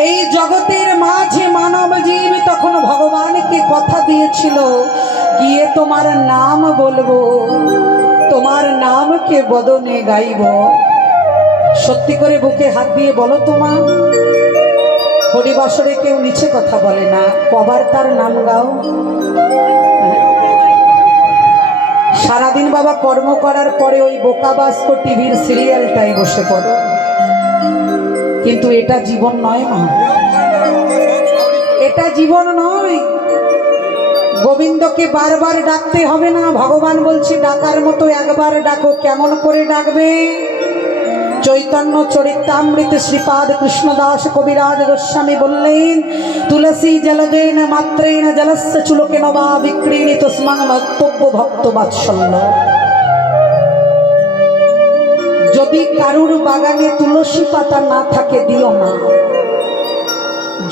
এই জগতের মাঝে মানব জীব, তখন ভগবানকে কথা দিয়েছিল গিয়ে তোমার নাম বলবো, তোমার নামকে বদনে গাইব। সত্যি করে বুকে হাত দিয়ে বলো তোমা, হরিবাসরে কেউ নিচে কথা বলে না, কবার তার নাম গাও। সারাদিন বাবা কর্ম করার পরে ওই বোকাবাস্ক টিভির সিরিয়ালটাই বসে পড়ো, কিন্তু এটা জীবন নয় মা, এটা জীবন নয়। গোবিন্দকে বারবার ডাকতে হবে না, ভগবান বলছি ডাকার মতো একবার ডাকো। কেমন করে ডাকবে? চৈতন্য চরিতামৃত শ্রীপাদ কৃষ্ণদাস কবিরাজ গোস্বামী বললেন, তুলসী জলদেন মাত্রেন জলস্য চুলকে নবা বিক্রীণি তস্মাং মন্তব্য ভক্ত বাৎসল্য। যদি কারুর বাগানে তুলসী পাতা না থাকে দিও না,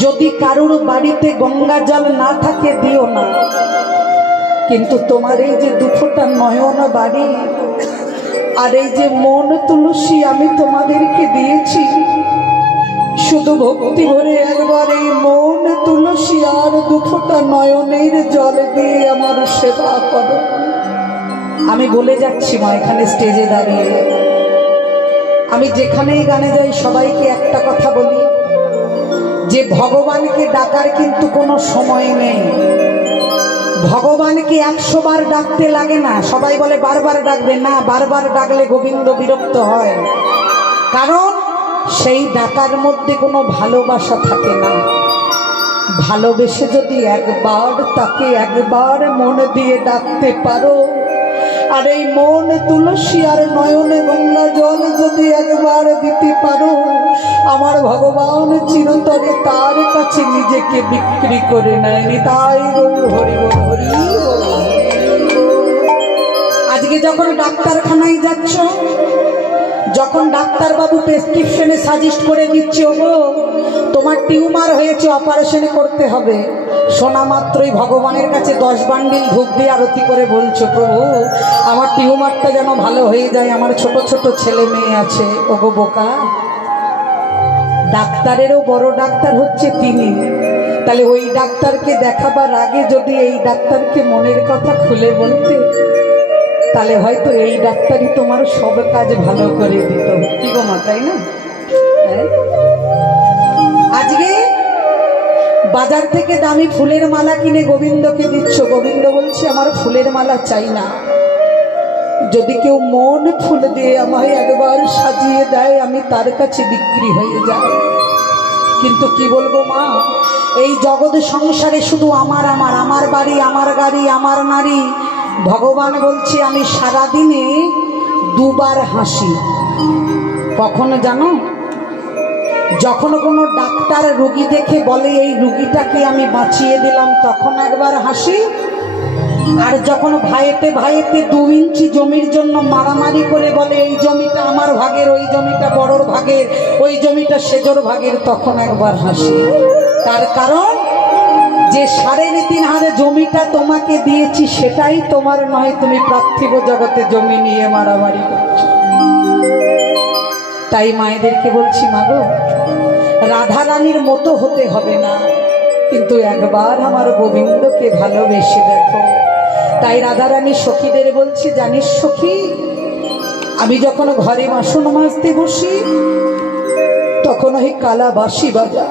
যদি কারুর বাড়িতে গঙ্গা জল না থাকে দিও না, কিন্তু তোমার এই যে দুফোটা নয়ন বাড়ি আর এই যে মন তুলসী আমি তোমাদেরকে দিয়েছি, শুধু ভক্তি ভরে একবার এই মন তুলসী আর দুফোটা নয়নের জল দিয়ে আমার সেবা করো। আমি বলে যাচ্ছি মা, এখানে স্টেজে দাঁড়িয়ে আমি যেখানেই গানে যাই সবাইকে একটা কথা বলি, যে ভগবানকে ডাকার কিন্তু কোনো সময় নেই। ভগবানকে 100 বার ডাকতে লাগে না। সবাই বলে বারবার ডাকবে না, বারবার ডাকলে গোবিন্দ বিরক্ত হয়, কারণ সেই ডাকার মধ্যে কোনো ভালোবাসা থাকে না। ভালোবেসে যদি একবার তাকে একবার মন দিয়ে ডাকতে পারো, আর এই মন তুলসী আর নয়নে গঙ্গা জল যদি একবার দিতে পারো, আমার ভগবান চিরতরে তার কাছে নিজেকে বিক্রি করে নেয়নি। তাই হরি বল হরি বল। আজকে যখন ডাক্তারখানায় যাচ্ছ, যখন ডাক্তারবাবু প্রেসক্রিপশনে সাজেস্ট করে দিচ্ছে, ওগো তোমার টিউমার হয়েছে, অপারেশন করতে হবে, শোনা মাত্রই ভগবানের কাছে 10 বান্ডিল ধূপ দিয়ে আরতি করে বলছো, প্রভু আমার টিউমারটা যেন ভালো হয়ে যায়, আমার ছোট ছোট ছেলে মেয়ে আছে। ওগো বোকা, ডাক্তারেরও বড় ডাক্তার হচ্ছে তিনি। তাহলে ওই ডাক্তারকে দেখাবার আগে যদি এই ডাক্তারকে মনের কথা খুলে বলতে, তাহলে হয়তো এই ডাক্তারই তোমার সব কাজ ভালো করে দিত। কি গো মা, তাই না? আজকে বাজার থেকে দামি ফুলের মালা কিনে গোবিন্দকে দিচ্ছ, গোবিন্দ বলছে আমার ফুলের মালা চাই না, যদি কেউ মন ফুল দিয়ে আমায় একবার সাজিয়ে দেয় আমি তার কাছে বিক্রি হয়ে যাই। কিন্তু কি বলবো মা, এই জগৎ সংসারে শুধু আমার আমার আমার বাড়ি, আমার গাড়ি, আমার নারী। ভগবান বলছে আমি সারাদিনে 2 বার হাসি। কখনো জানো, যখন কোনো ডাক্তার রোগী দেখে বলে এই রোগীটাকে আমি বাঁচিয়ে দিলাম, তখন একবার হাসি। আর যখন ভাইয়েতে ভাইয়েতে 2 ইঞ্চি জমির জন্য মারামারি করে বলে এই জমিটা আমার ভাগের, ওই জমিটা বড়র ভাগের, ওই জমিটা সেজোর ভাগের, তখন একবার হাসি। তার কারণ যে 3.5 হারে জমিটা তোমাকে দিয়েছি সেটাই তোমার নয়, তুমি পার্থিব জগতে জমি নিয়ে মারামারি করছো। তাই মায়েদেরকে বলছি, মাগো রাধারানীর মতো হতে হবে না, কিন্তু একবার আমার গোবিন্দকে ভালোবেসে দেখো। তাই রাধারানী সখীদের বলছি, জানিস সখী, আমি যখন ঘরে বাসন মাজতে বসি তখন ওই কালা বাঁশি বাজা।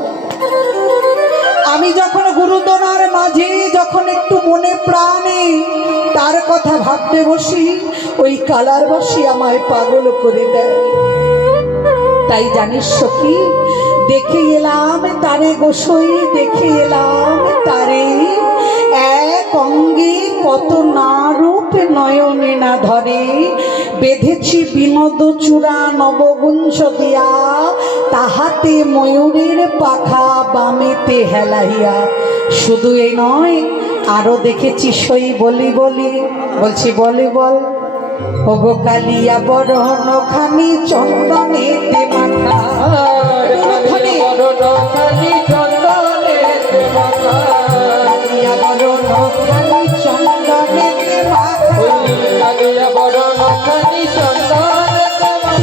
আমি যখন গুরুদনার মাঝে যখন একটু মনে প্রাণে তার কথা ভাবতে বসি, ওই কালার বাঁশি আমায় পাগল করে দেয়। তাই জানিস সখী, দেখে এলাম তারে গোসই, দেখে এলাম তারে, এক অঙ্গে কত না রূপ নয়নে না ধরে, বেঁধেছি বিনোদ চূড়া নবগুঞ্জ দিয়া, তাহাতে ময়ূরের পাখা বামেতে হেলাইয়া। শুধু এই নয়, আরো দেখেছি সই বলি বলি, বলছি বলি বল, ওগো কালিয়া বরণ খানি চন্দনেতে মাখা, কালিয়া বরণ খানি চন্দনেতে মাখা, কালিয়া বরণ খানি চন্দনেতে মাখা,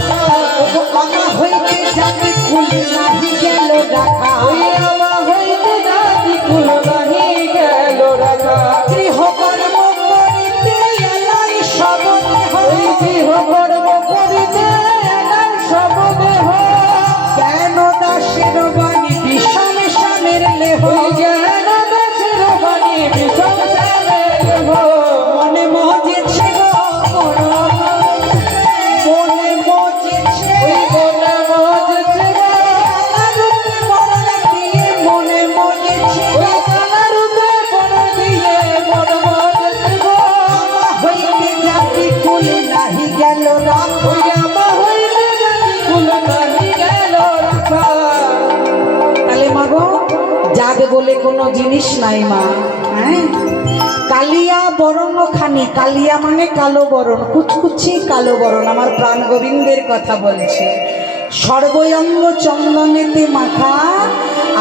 কোনো জিনিস নাই মা। হ্যাঁ, কালিয়া বরণ খানি, কালিয়া মানে কালো বরণ, কুচকুচি কালো বরণ। আমার প্রাণ গোবিন্দের কথা বলছে। সর্বঙ্গ চন্দনেতে মাখা,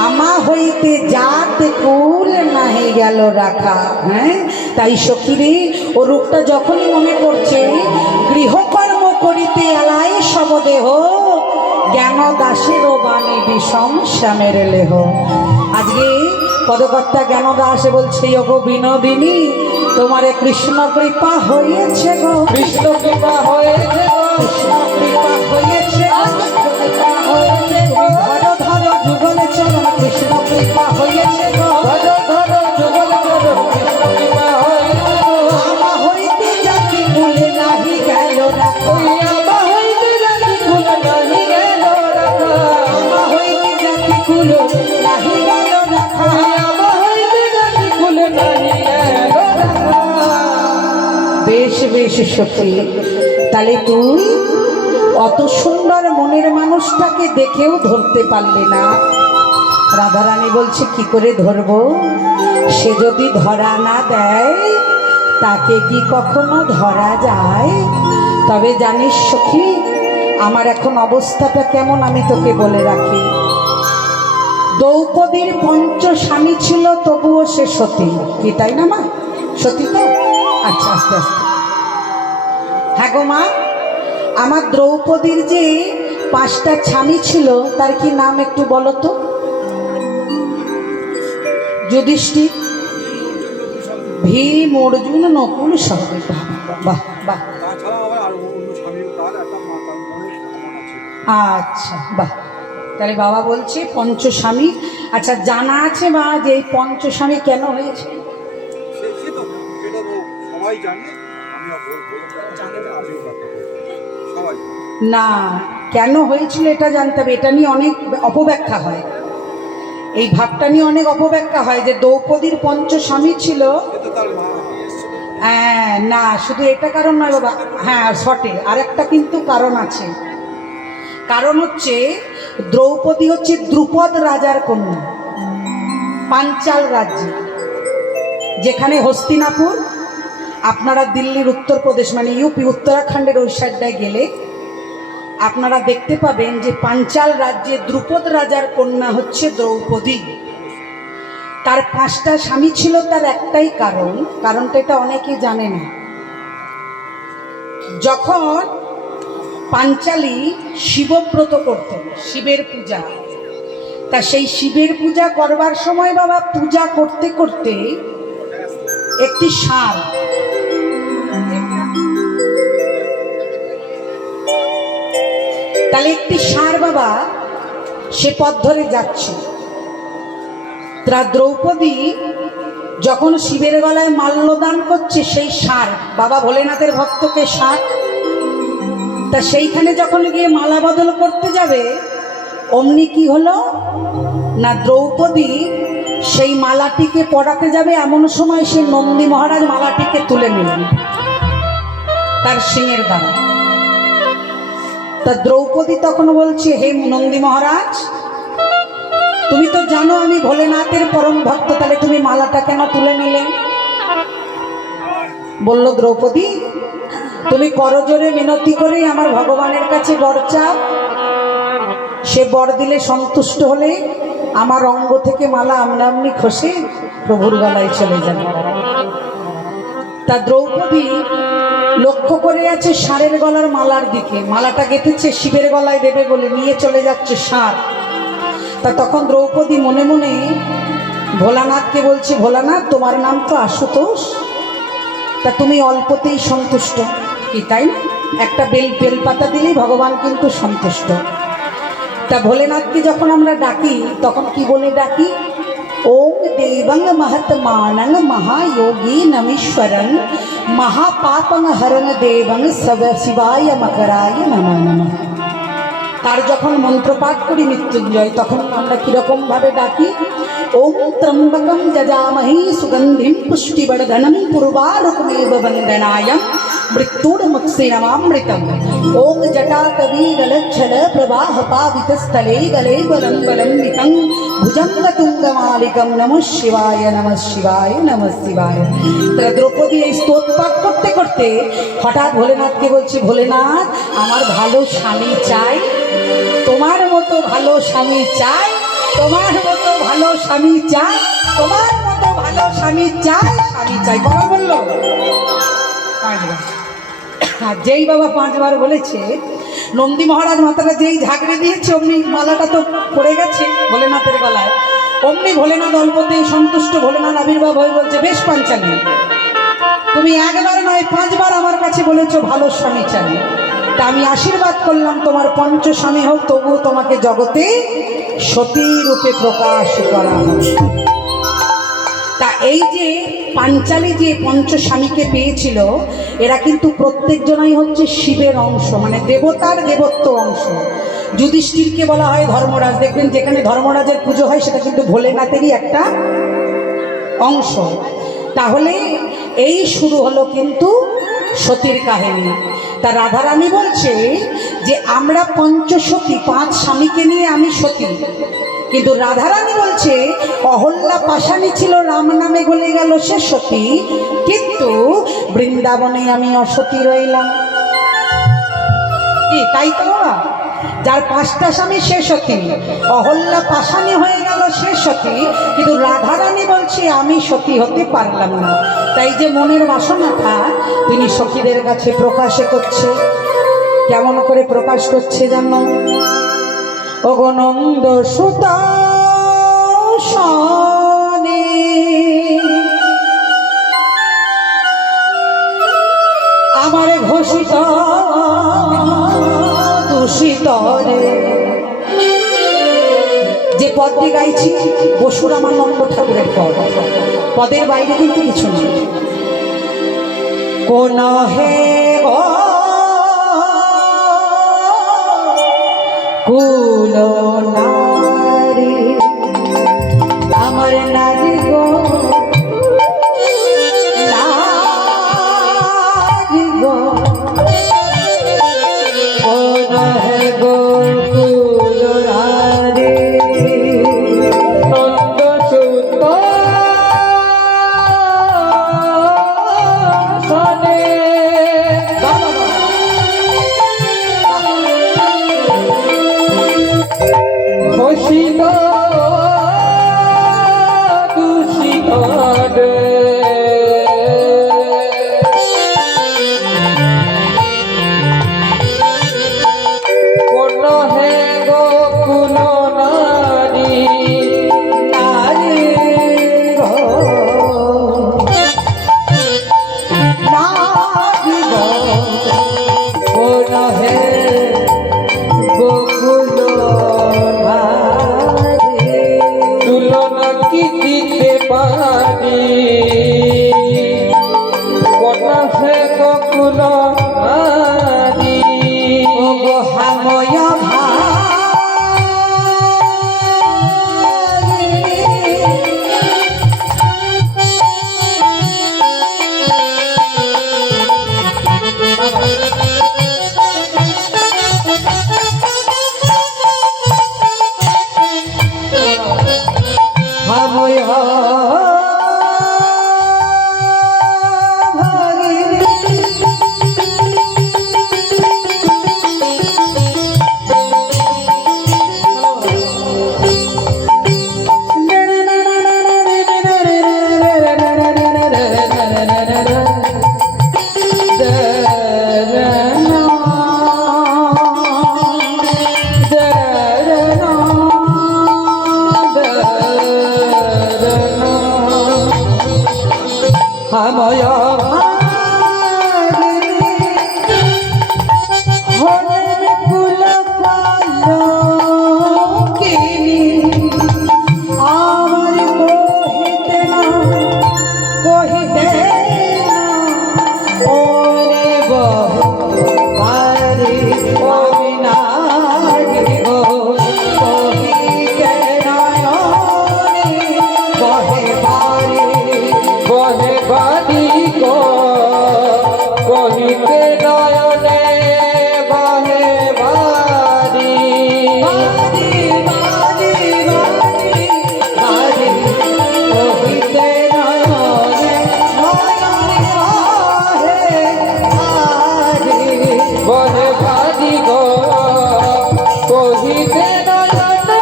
আমা হইতে জাত কুল নাহি গেল রাখা। হ্যাঁ, তাই সখীরে ও রূপটা যখনই মনে করছে, গৃহকর্ম করিতে এলাই সবদেহ, জ্ঞান দাসের বাণী বিষম শ্যামের লেহ। আজকে পদকর্তা জ্ঞান দাসে বলছে, ওগো বিনোদিনী, তোমারে কৃষ্ণ কৃপা হয়েছে গো, কৃষ্ণ কৃপা হয়েছে গো, কৃষ্ণ কৃপা হয়েছে গো, কৃপা হয়েছে গো, ধরো ধরো যুগলে চরণ, কৃষ্ণ কৃপা হয়েছে গো, ধরো ধরো যুগল করো, কৃষ্ণ কৃপা হয়েছে গো। আমা হইতে জাতি কুলে নাহি গেল রাখা, ওই আমা হইতে জাতি কুল নাহি গেল রাখা, আমা হইতে জাতি কুল নাহি গেল রাখা। ওই আমা হইতে জাতি কুল নাহি গেল রাখা। বেশ বেশ সখী, তাহলে তুই অত সুন্দর মনের মানুষটাকে দেখেও ধরতে পারলি না। রাধারানী বলছে, কি করে ধরবো? সে যদি ধরা না দেয়, তাকে কি কখনো ধরা যায়? তবে জানিস সখী, আমার এখন অবস্থাটা কেমন আমি তোকে বলে রাখি। দ্রৌপদীর পঞ্চ স্বামী ছিল, তবুও সে সতী। কি তাই না মা? সতী তো? আচ্ছা, আস্তে আস্তে। হ্যাঁ গো মা, আমার দ্রৌপদীর যে 5টা স্বামী ছিল, তার কি নাম একটু বলো তো? যুধিষ্ঠির, ভীম, অর্জুন, নকুল, সহদেব। বাহ বাহ, আচ্ছা বাহ। তাহলে বাবা বলছে পঞ্চস্বামী। আচ্ছা, জানা আছে মা যে এই পঞ্চস্বামী কেন হয়েছে? সবাই জানে, আমি সবাই না, কেন হয়েছিল এটা জানতে হবে। এটা নিয়ে অনেক অপব্যাখ্যা হয়, এই ভাবটা নিয়ে অনেক অপব্যাখ্যা হয় যে দ্রৌপদীর পঞ্চস্বামী ছিল। তার মা হ্যাঁ, না শুধু এটা কারণ নয় বাবা, হ্যাঁ সঠিক, আরেকটা কিন্তু কারণ আছে। কারণ হচ্ছে, দ্রৌপদী হচ্ছে দ্রুপদ রাজার কন্যা, পাঞ্চাল রাজ্যে, যেখানে হস্তিনাপুর। আপনারা দিল্লির উত্তরপ্রদেশ মানে ইউপি উত্তরাখণ্ডের ওই সাইডটায় গেলে আপনারা দেখতে পাবেন যে পাঞ্চাল রাজ্যে দ্রুপদ রাজার কন্যা হচ্ছে দ্রৌপদী। তার 5টা স্বামী ছিল, তার একটাই কারণ, কারণটা এটা অনেকেই জানে না। যখন পাঞ্চালী শিবব্রত করতেন, শিবের পূজা, তা সেই শিবের পূজা করবার সময় বাবা পূজা করতে করতে একটি ষাঁড়, তাহলে একটি ষাঁড় বাবা সে পথ ধরে যাচ্ছে। তা দ্রৌপদী যখন শিবের গলায় মাল্যদান করছে, সেই ষাঁড়, বাবা ভোলেনাথের ভক্তকে ষাঁড়, তা সেইখানে যখন গিয়ে মালা বদল করতে যাবে, অমনি কি হলো না, দ্রৌপদী সেই মালাটিকে পরাতে যাবে, এমন সময় সে নন্দী মহারাজ মালাটিকে তুলে নিলেন তার সিংহের দ্বারা। তা দ্রৌপদী তখন বলছে, হে নন্দী মহারাজ, তুমি তো জানো আমি ভোলেনাথের পরম ভক্ত, তাহলে তুমি মালাটা কেন তুলে নিলে? বলল, দ্রৌপদী, তুমি করজোরে মিনতি করে আমার ভগবানের কাছে বর চাও, সে বর দিলে সন্তুষ্ট হলে আমার অঙ্গ থেকে মালা আমনা আমনি খসে প্রভুর গলায় চলে যাবে। তা দ্রৌপদী লক্ষ্য করে আছে ষাঁড়ের গলার মালার দিকে, মালাটা গেঁথেছে শিবের গলায় দেবে বলে, নিয়ে চলে যাচ্ছে ষাঁড়। তা তখন দ্রৌপদী মনে মনে ভোলানাথকে বলছে, ভোলানাথ, তোমার নাম তো আশুতোষ, তা তুমি অল্পতেই সন্তুষ্ট, কি তাই না? একটা বেলপাতা দিলেই ভগবান কিন্তু সন্তুষ্ট। তা ভোলেনাথকে যখন আমরা ডাকি, তখন কি বলে ডাকি? ওম দেবং महत्मानं महायोगी नमीश्वरं महापापं हरं देवं शिवाय मकराय नमः नमः। তার যখন মন্ত্রপাঠ করি মৃত্যুঞ্জয়, তখন আমরা কিরকম ভাবে ডাকি? ওম ত্রম্বকম যজামহি সুগন্ধিম পুষ্টিবর্ধনম পূর্বারুকমেব বন্দনায়ম मृत्युर्मुक्षीरमामृतम् ओम जटाटवीगलच्छल प्रवाह पावितस्थले गले बलं बलं नितं भुजङ्गतुङ्गमालिकं नमः शिवाय नमः शिवाय नमः शिवाय। তারা দ্রৌপদী এই স্তোত্র পাঠ করতে করতে হঠাৎ ভোলেনাথকে বলছে, ভোলেনাথ আমার ভালো স্বামী চাই, তোমার মতো ভালো স্বামী চাই, তোমার মতো ভালো স্বামী চাই, তোমার মতো ভালো স্বামী চাই, স্বামী চাই। কবার বললো? 5 বার। আর যেই বাবা 5 বার বলেছে, নন্দী মহারাজ মাতারা যেই ঝাঁকড়ে দিয়েছে অমনি মালাটা তো পড়ে গেছে ভোলেনাথের গলায়। অমনি ভোলেনাথ অল্পতেই সন্তুষ্ট, ভোলেনাথ আবির্ভাব হয়ে বলছে, বেশ পাঞ্চালী, তুমি 1 বার নয় 5 বার আমার কাছে বলেছো ভালো স্বামী চাই, তা আমি আশীর্বাদ করলাম তোমার পঞ্চস্বামী হোক, তবুও তোমাকে জগতে সতী রূপে প্রকাশ করা হবে। তা এই যে পাঞ্চালী যে পঞ্চস্বামীকে পেয়েছিল, এরা কিন্তু প্রত্যেকজনাই হচ্ছে শিবের অংশ, মানে দেবতার দেবত্ব অংশ। যুধিষ্ঠিরকে বলা হয় ধর্মরাজ, দেখবেন যেখানে ধর্মরাজের পুজো হয় সেটা কিন্তু ভোলেনাথেরই একটা অংশ। তাহলে এই শুরু হলো কিন্তু সতীর কাহিনী। তা রাধারানী বলছে যে আমরা পঞ্চসতী, 5 স্বামীকে নিয়ে আমি সতী, কিন্তু রাধারানী বলছে অহল্যা পাশানি ছিল, রাম নামে গলে গেল সে সতী, কিন্তু বৃন্দাবনে আমি অসতী রইলাম। কি তাই তো বাবা? যার 5টা স্বামী সে সতী, অহল্যা পাশানি হয়ে গেল সে সতী, কিন্তু রাধারানী বলছে আমি সতী হতে পারলাম না। তাই যে মনের বাসনাটা তিনি সখীদের কাছে প্রকাশ করছে। কেমন করে প্রকাশ করছে জানো? অগনন্দ সুতা সনে আমার ঘোষিত দূষিত রে। যে পদটি গাইছি বসুরামানন্দ ঠাকুরের পদ, পদের বাইরে কিন্তু কিছু নেই। কোন হে কুল নারী আমার নারী গো, নারী গো, কোন হে গো কুল নারী নন্দ সুত সনে বাজি গো কহিতে নয়নে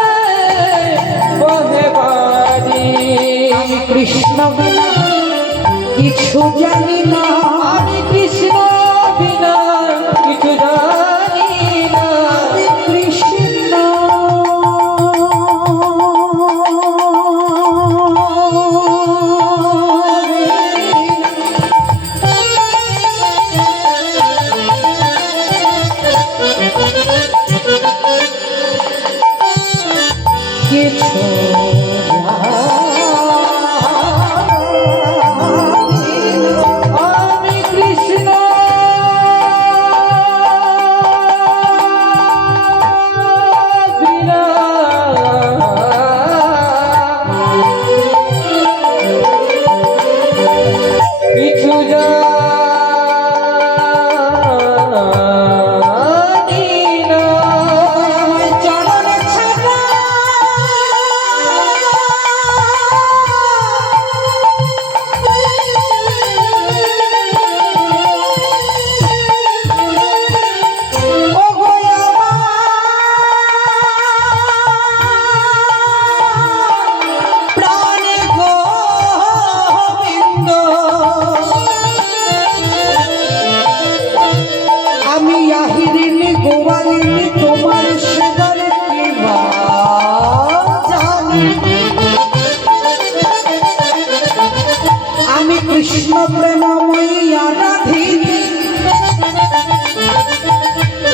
বহে বাড়ি। কৃষ্ণ বিনা কিছু জানি না, আমি কৃষ্ণ বিনা কিছু জানি না। আমি কৃষ্ণ কিছু আমি কৃষ্ণ বিনা কিছু জানি না। চরণে ছাড়া ও গো আমার প্রাণে গোবিন্দ, আমি আহিরিনী গোয়ালিনী তোমার সেবার কিবা জানি। আমি কৃষ্ণ প্রেমময়ী আরাধিনী,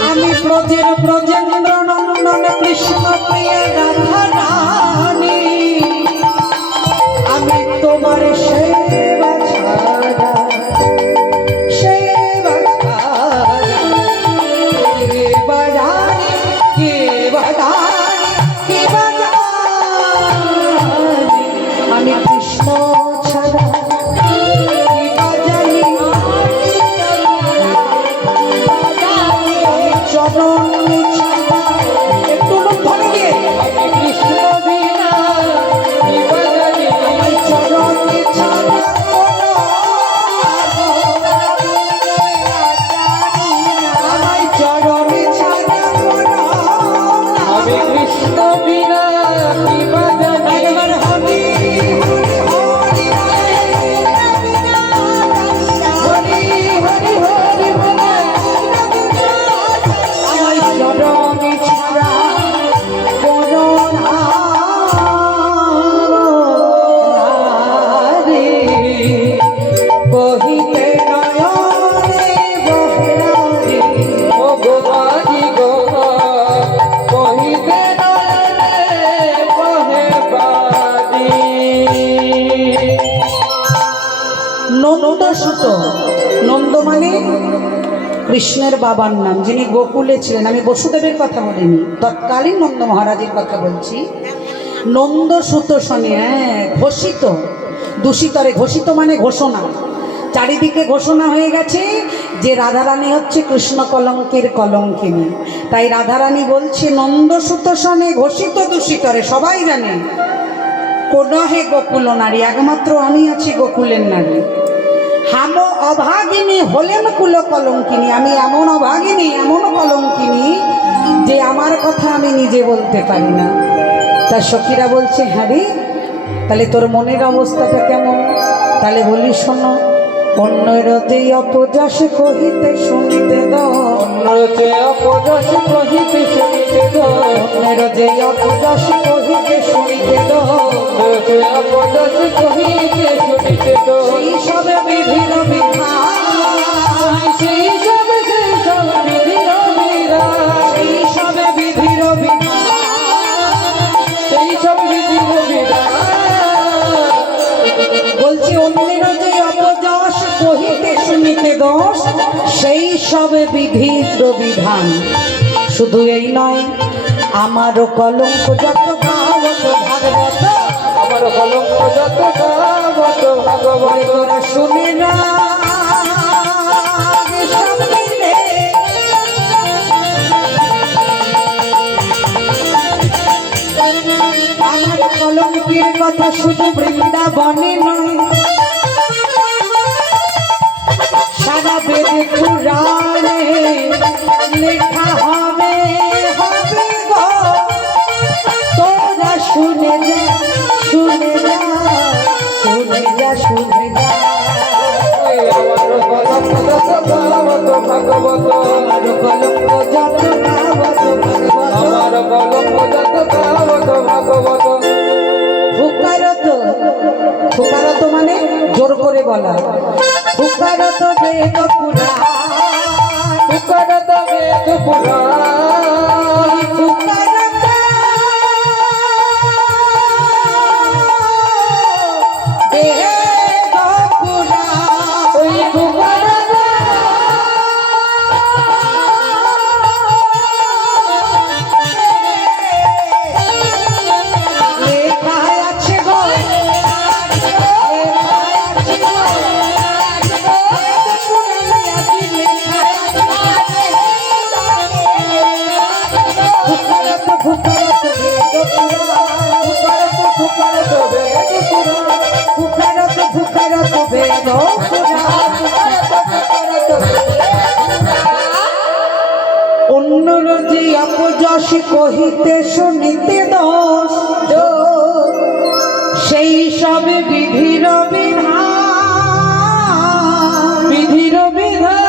আমি ব্রজের ব্রজেন্দ্র নন্দন কৃষ্ণ প্রিয় রাধা রানী। আমি তোমার সেবা ছাড়া সেবা ছাড়া কে বাজানি কে বাজানি কে বাজানি। আমি কৃষ্ণ ছাড়া কি বাজাই, আমি চরণ ছাড়া একটু লোক ধরে দিয়ে আমি কৃষ্ণ বিনা কি বাজারি। আমি চরণ ছাড়া কোনো আমায় চরণ ছাড়া কোনো আমি কৃষ্ণ বিনা কি বাজারি। একবার হরি হরি হরি হরি হরি বলে আমায় চরণ ছাড়া কোনো নারী বহিতে নয়নে বহরারি। ও গো বাজি গো কহিতে নয়নে বহে বাড়ি। নন্দ সুত, নন্দ মানে কৃষ্ণের বাবার নাম, যিনি গোকুলে ছিলেন। আমি বসুদেবের কথা বলিনি, তৎকালীন নন্দ মহারাজের কথা বলছি। নন্দ সুত শোনে, ঘোষিত দূষিতরে, ঘোষিত মানে ঘোষণা, চারিদিকে ঘোষণা হয়ে গেছে যে রাধারানী হচ্ছে কৃষ্ণ কলঙ্কের কলঙ্কিনী। তাই রাধারানী বলছে নন্দ সুত শোনে ঘোষিত দূষিতরে, সবাই জানে কোন হে গোকুল নারী, একমাত্র আমি আছি গোকুলের নারী। হাম অভাগিনী হলেন কুল কলঙ্কিনী, আমি এমন অভাগিনী এমন কলঙ্কিনী যে আমার কথা আমি নিজে বলতে পারি না। তার সখীরা বলছে হ্যাঁ রে, তাহলে তোর মনের অবস্থাটা কেমন? তাহলে বলি শোনো, অন্যের যে অপযশ কহিতে শুনিতে দাও, অন্যতে অপযশ কহিতে শুনিতে দাও। অন্যের যে অপযশ কহিতে শুনিতে দাও, অন্যতে অপযশ কহিতে শুনিতে দাও। সেই সবে বিধির বিধান, সেই সব বিধির বিধান, সেই সবে বিধির বিধান। সেই সব বিধির বিধান। বলছি অন্যের যে অপযশ কহিতে শুনিতে দোষ, সেই সবে বিধির বিধান। শুধু এই নয়, আমারও কলঙ্ক যত গাবত ভাগবত, আমার কলঙ্ক যত গাবত ভাগবত। তোরা শুনে না সব মিলে। আমার কলঙ্কের কথা শুধু বৃন্দাবনে নয়, সারা বেদ পুরাণে লেখা হবে হবে গো তোরা শুনে যা শুনে যা শুনে যা শুনে যা আমার কলম যত গাওয়াত ভাগবত আমার কলঙ্ক যত গাওয়াত ভাগবত আমার কলম যত গাওয়াত ভাগবত ফুকারত মানে জোর করে বলা ফুকারত বেদ পুরাণ ফুকারত বেদ পুরাণ ফুকারত বেদ পুরাণ ওই ফুকারত লেখায় আছে গো ফুকারত ফুকারত বেদ পুরাণ ফুকারত বেদ পুরাণ ফুকারত ফুকারত বেদ পুরাণ অন্যর যে অপযশ কহিতে শুনিতে দোষ সেই সব বিধির বিধান বিধির বিধান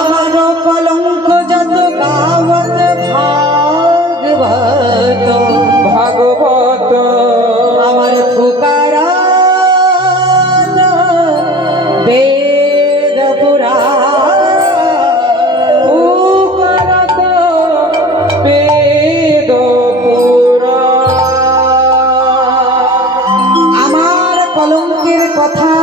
আমার কলঙ্ক যত গাওয়াত ভাগবত ভাগবত আমার ফুকারত বেদ পুরাণ ফুকারত বেদ পুরাণ আমার কলঙ্কের কথা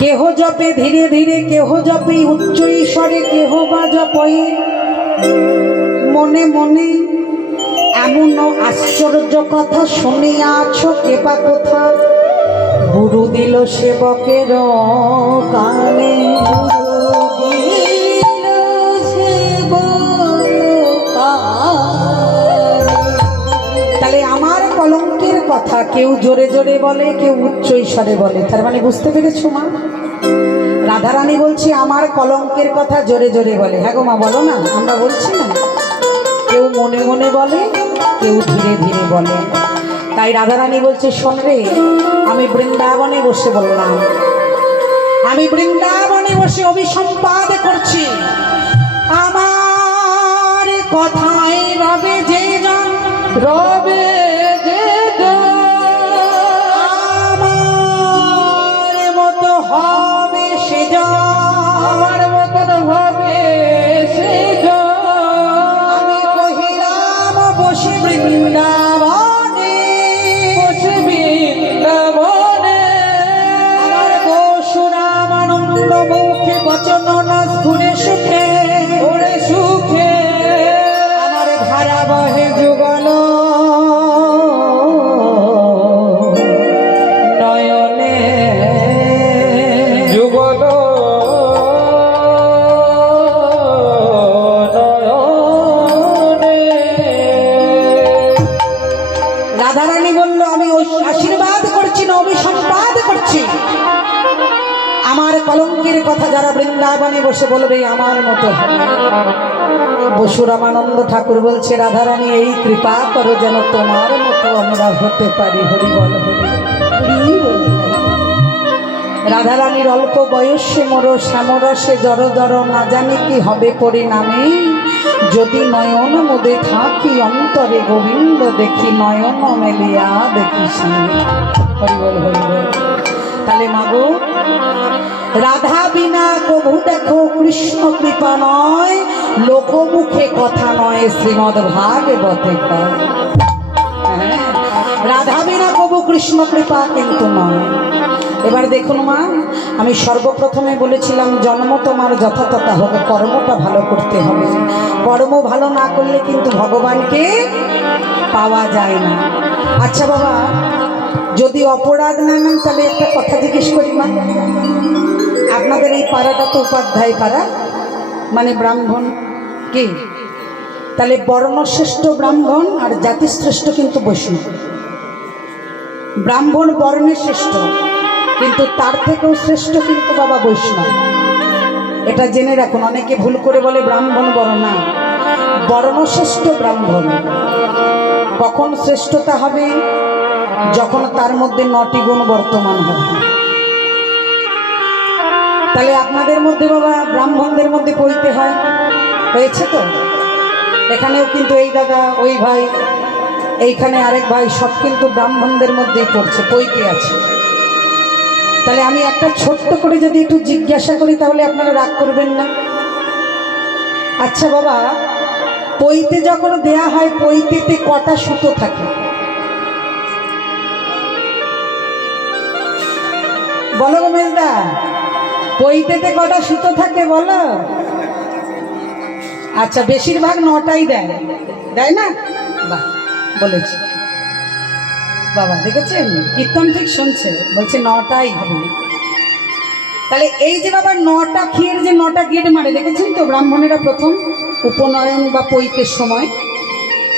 কেহ জপে ধীরে ধীরে কেহ জপে উচ্চ ঈশ্বরে কেহ বা জপে মনে মনে এমন আশ্চর্য কথা শুনিয়াছ কেবা কথা গুরু দিল সেবকের কানে গুরু দিল সেবকের কানে। তাহলে আমার কলঙ্কের কথা কেউ জোরে জোরে বলে কেউ উচ্চ ঈশ্বরে বলে তার মানে বুঝতে পেরেছো মা রাধারানী বলছি আমার কলঙ্কের কথা জোরে জোরে বলে হ্যাঁ গো মা বলো না আমরা বলছি না কেউ মনে মনে বলে কেউ ধীরে ধীরে বলে তাই রাধারানী বলছে শোন রে আমি বৃন্দাবনে বসে বললাম আমি বৃন্দাবনে বসে অভিসম্পাদ করছি আমার কথাই রবে যে জন রবে যে আমার মতো হবে সে জন আমার মতন হবে সে আমি কহিলাম বসে বৃন্দাবনে বসে বৃন্দাবনে আমার বসুরামানন্দ মুখে বচন না স্ফুরে সুখে ওরে সুখে আমার ধারা বহে যুগল নয়নে যুগল নয়নে রাধারানী বলল আমি ওই আশীর্বাদ করছি না অভিসম্পাদ করছি আমার কলঙ্কের কথা যারা বৃন্দাবনে বসে বলবে আমার মতো হবে। বসুরামানন্দ ঠাকুর বলছে রাধারানী এই কৃপা করো যেন তোমার মতো আমরা হতে পারি হরি বল হরি হরি বল। রাধারানীর অল্প বয়সে মোর শ্যামরসে জড় জড় না জানি কি হবে পরিণামে যদি নয়ন মোদে থাকি অন্তরে গোবিন্দ দেখি নয়ন মেলিয়া দেখি স্বামী হরি বল হরি বল। তাহলে মাগো রাধা বিনা প্রভু দেখো কৃষ্ণ কৃপা নয় লোকমুখে কথা নয় শ্রীমদ ভাগবতে কয়। হ্যাঁ, রাধা বিনা প্রভু কৃষ্ণ কৃপা কিন্তু নয়। এবার দেখুন মা আমি সর্বপ্রথমে বলেছিলাম জন্ম তোমার যথাতথা হবে কর্মটা ভালো করতে হবে কর্ম ভালো না করলে কিন্তু ভগবানকে পাওয়া যায় না। আচ্ছা বাবা যদি অপরাধ না নেন তাহলে একটা কথা জিজ্ঞেস করি মা আপনাদের এই পাড়াটা তো উপাধ্যায় পাড়া মানে ব্রাহ্মণ কি তাহলে বর্ণশ্রেষ্ঠ ব্রাহ্মণ আর জাতিশ্রেষ্ঠ কিন্তু বৈষ্ণব ব্রাহ্মণ বর্ণে শ্রেষ্ঠ কিন্তু তার থেকেও শ্রেষ্ঠ কিন্তু বাবা বৈষ্ণব। এটা জেনে রাখুন। অনেকে ভুল করে বলে ব্রাহ্মণ বড়, না, বর্ণশ্রেষ্ঠ ব্রাহ্মণ। কখন শ্রেষ্ঠতা হবে? যখন তার মধ্যে 9টি গুণ বর্তমান হবে। তাহলে আপনাদের মধ্যে বাবা ব্রাহ্মণদের মধ্যে পইতে হয়, হয়েছে তো? এখানেও কিন্তু এই দাদা, ওই ভাই, এইখানে আরেক ভাই, সব কিন্তু ব্রাহ্মণদের মধ্যেই পড়ছে, পইতে আছে। তাহলে আমি একটা ছোট্ট করে যদি একটু জিজ্ঞাসা করি তাহলে আপনারা রাগ করবেন না? আচ্ছা বাবা, পইতে যখন দেয়া হয় পইতেতে কটা সুতো থাকে বলো গো মেজদা? পইতেতে কটা সুতো থাকে বলো? আচ্ছা, বেশিরভাগ 9টাই দেয়, দেয় না? বাহ, বলেছি বাবা, দেখেছেন কীর্তন ঠিক শুনছে, বলছে 9টাই হবে। তাহলে এই যে বাবা 9টা ক্ষীর যে 9টা গিট মারে, দেখেছেন তো ব্রাহ্মণেরা প্রথম উপনয়ন বা পৈতের সময়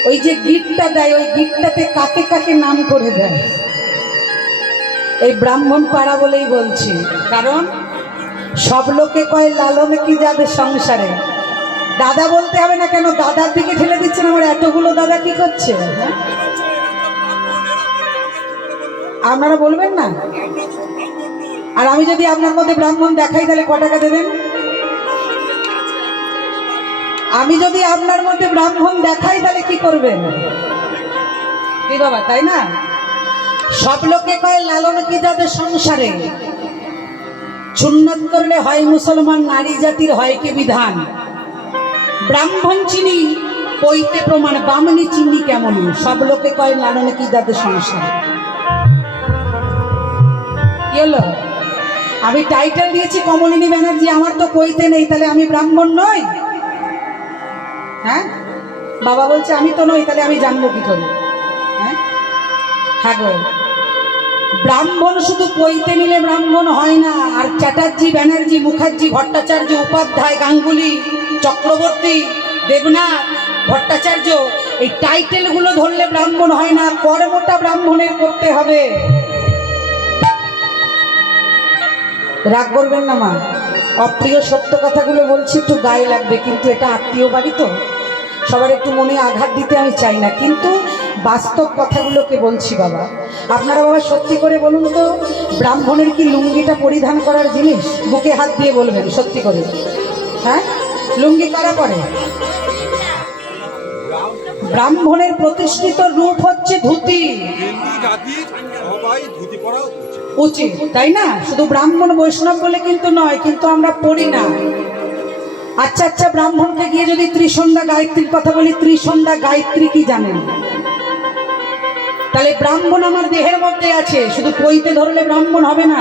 ওই যে গিটটা দেয়, ওই গিটটাতে কাকে কাকে নাম করে দেয়। এই ব্রাহ্মণ পাড়া বলেই বলছি, কারণ সব লোকে কয় লালন কি যাদের সংসারে। দাদা বলতে হবে না কেন? দাদার দিকে ঠেলে দিচ্ছেন, আমার এতগুলো দাদা কি করছে? হ্যাঁ, আপনারা বলবেন না? আর আমি যদি আপনার মধ্যে ব্রাহ্মণ দেখাই তাহলে ক টাকা দেবেন? আমি যদি আপনার মধ্যে ব্রাহ্মণ দেখাই তাহলে কি করবেন? কি বাবা, তাই না? সব লোকে কয় লালন কি যাদের সংসারে, সুন্নত করলে হয় মুসলমান, নারী জাতির হয় কি বিধান। ব্রাহ্মণ চিনি পইতে প্রমাণ, বামনি চিনি কেমন, সব লোকে কয় লালন কি যাদের সংসারে। কি হলো? আমি টাইটেল দিয়েছি কমলিনী ব্যানার্জি, আমার তো কইতে নেই, তাহলে আমি ব্রাহ্মণ নই? হ্যাঁ, বাবা বলছে আমি তো নই, তাহলে আমি জানবো কি করে? হ্যাঁ, হ্যাঁ গো, ব্রাহ্মণ শুধু কইতে নিলে ব্রাহ্মণ হয় না। আর চ্যাটার্জি, ব্যানার্জি, মুখার্জি, ভট্টাচার্য, উপাধ্যায়, গাঙ্গুলি, চক্রবর্তী, দেবনাথ, ভট্টাচার্য, এই টাইটেলগুলো ধরলে ব্রাহ্মণ হয় না, কর্মটা ব্রাহ্মণের করতে হবে। রাগ করবেন না মা, অপ্রিয় সত্য কথাগুলো বলছি, একটু গায়ে লাগবে, কিন্তু এটা আত্মীয় বাড়ি তো, সবার একটু মনে আঘাত দিতে আমি চাই না, কিন্তু বাস্তব কথাগুলোকে বলছি বাবা। আপনারা বাবা সত্যি করে বলুন তো, ব্রাহ্মণের কি লুঙ্গিটা পরিধান করার জিনিস? বুকে হাত দিয়ে বলবেন সত্যি করে। হ্যাঁ, লুঙ্গি কারা পরে? ব্রাহ্মণের প্রতিষ্ঠিত রূপ হচ্ছে ধুতি। হিন্দু জাতি সবাই ধুতি পরা উচিত, তাই না? শুধু ব্রাহ্মণ বৈষ্ণব বলে কিন্তু নয়, কিন্তু আমরা পড়ি না। আচ্ছা আচ্ছা, ব্রাহ্মণকে গিয়ে যদি ত্রিসন্ধ্যা গায়ত্রীর কথা বলি, ত্রিসন্ধ্যা গায়ত্রী কি জানেন? তাহলে ব্রাহ্মণ আমার দেহের মধ্যে আছে, শুধু পইতে ধরলে ব্রাহ্মণ হবে না,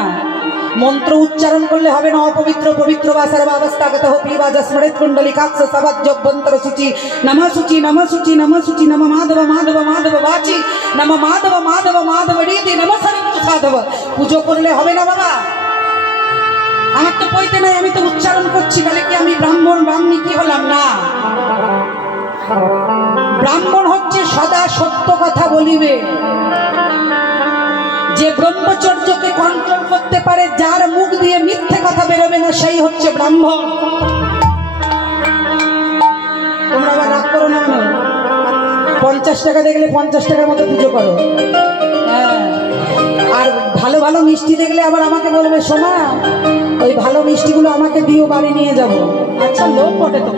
মন্ত্র উচ্চারণ করলে হবে না। অপবিত্র পবিত্র বা সর্বাবস্থাগত পিবা স্মৃত কুণ্ডলিকাক্ষ সবাজ্যভ্যন্তর সূচি নমঃ সূচি নমঃ সূচি নমঃ সূচি নমঃ মাধব মাধব মাধব বাচি নমঃ মাধব মাধব মাধব রীতি নমঃ সর্বত সাধব। পুজো করলে হবে না বাবা? আমার তো পইতে নাই, আমি তো উচ্চারণ করছি, তাহলে কি আমি ব্রাহ্মণ ব্রাহ্মণী কি হলাম? না, ব্রাহ্মণ হচ্ছে সদা সত্য কথা বলিবে, যে ব্রহ্মচর্যকে কন্ট্রোল করতে পারে, যার মুখ দিয়ে মিথ্যে কথা বেরোবে না, সেই হচ্ছে ব্রাহ্মণ। তোমরা আবার রাগ করো না, 50 টাকা দেখলে 50 টাকার মতো পুজো করো। হ্যাঁ, আর ভালো ভালো মিষ্টি দেখলে আবার আমাকে বলবে সোনা ওই ভালো মিষ্টিগুলো আমাকে দিও, বাড়ি নিয়ে যাব। আচ্ছা, লোক বটে তো।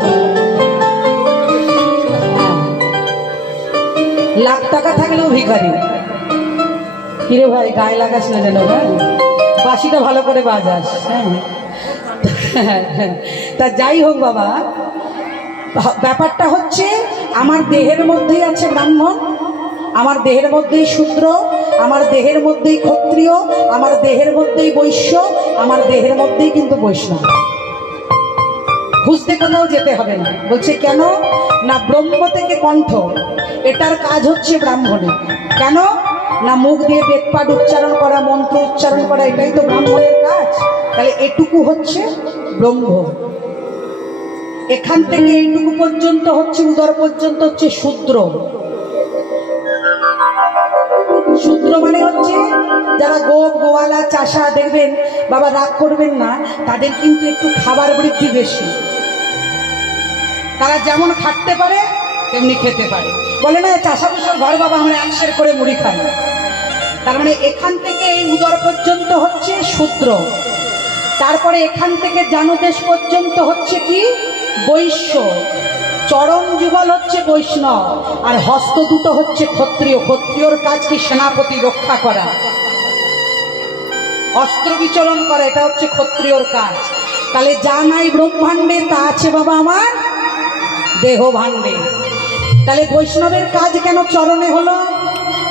লাখ টাকা থাকলেও ভিখারি। কিরে ভাই, গায়ে লাগাস না যেন, হ্যাঁ, বাঁশিটা ভালো করে বাজাস। হ্যাঁ, তা যাই হোক বাবা, ব্যাপারটা হচ্ছে আমার দেহের মধ্যেই আছে ব্রাহ্মণ, আমার দেহের মধ্যেই শূদ্র, আমার দেহের মধ্যেই ক্ষত্রিয়, আমার দেহের মধ্যেই বৈশ্য, আমার দেহের মধ্যেই কিন্তু বৈষ্ণব। খুঁজতে কোথাও যেতে হবে না। বলছে কেন না, ব্রহ্ম থেকে কণ্ঠ, এটার কাজ হচ্ছে ব্রাহ্মণের। কেন না, মুখ দিয়ে বেদপাঠ উচ্চারণ করা, মন্ত্র উচ্চারণ করা, এটাই তো ব্রাহ্মণের কাজ। তাহলে এটুকু হচ্ছে ব্রহ্ম, এখান থেকে এইটুকু পর্যন্ত হচ্ছে, উদর পর্যন্ত হচ্ছে শূদ্র। শূদ্র মানে হচ্ছে যারা গোপ গোয়ালা চাষা, দেখবেন বাবা রাগ করবেন না, তাদের কিন্তু একটু খাবার বৃদ্ধি বেশি। তারা যেমন খাটতে পারে তেমনি খেতে পারে। বলে না চাষা বসর ঘর বাবা আমরা একশের করে মুড়ি খাই। তার মানে এখান থেকে এই উদর পর্যন্ত হচ্ছে শূদ্র, তারপরে এখান থেকে জানদেশ পর্যন্ত হচ্ছে কি বৈশ্য, চরণ যুগল হচ্ছে বৈষ্ণব, আর হস্ত দুটো হচ্ছে ক্ষত্রিয়। ক্ষত্রিয়র কাজ কি সেনাপতি রক্ষা করা, অস্ত্র বিচরণ করা, এটা হচ্ছে ক্ষত্রিয়র কাজ। তাহলে যা নাই ব্রহ্মাণ্ডে তা আছে বাবা আমার দেহ ভাণ্ডে। তাহলে বৈষ্ণবের কাজ কেন চরণে হলো?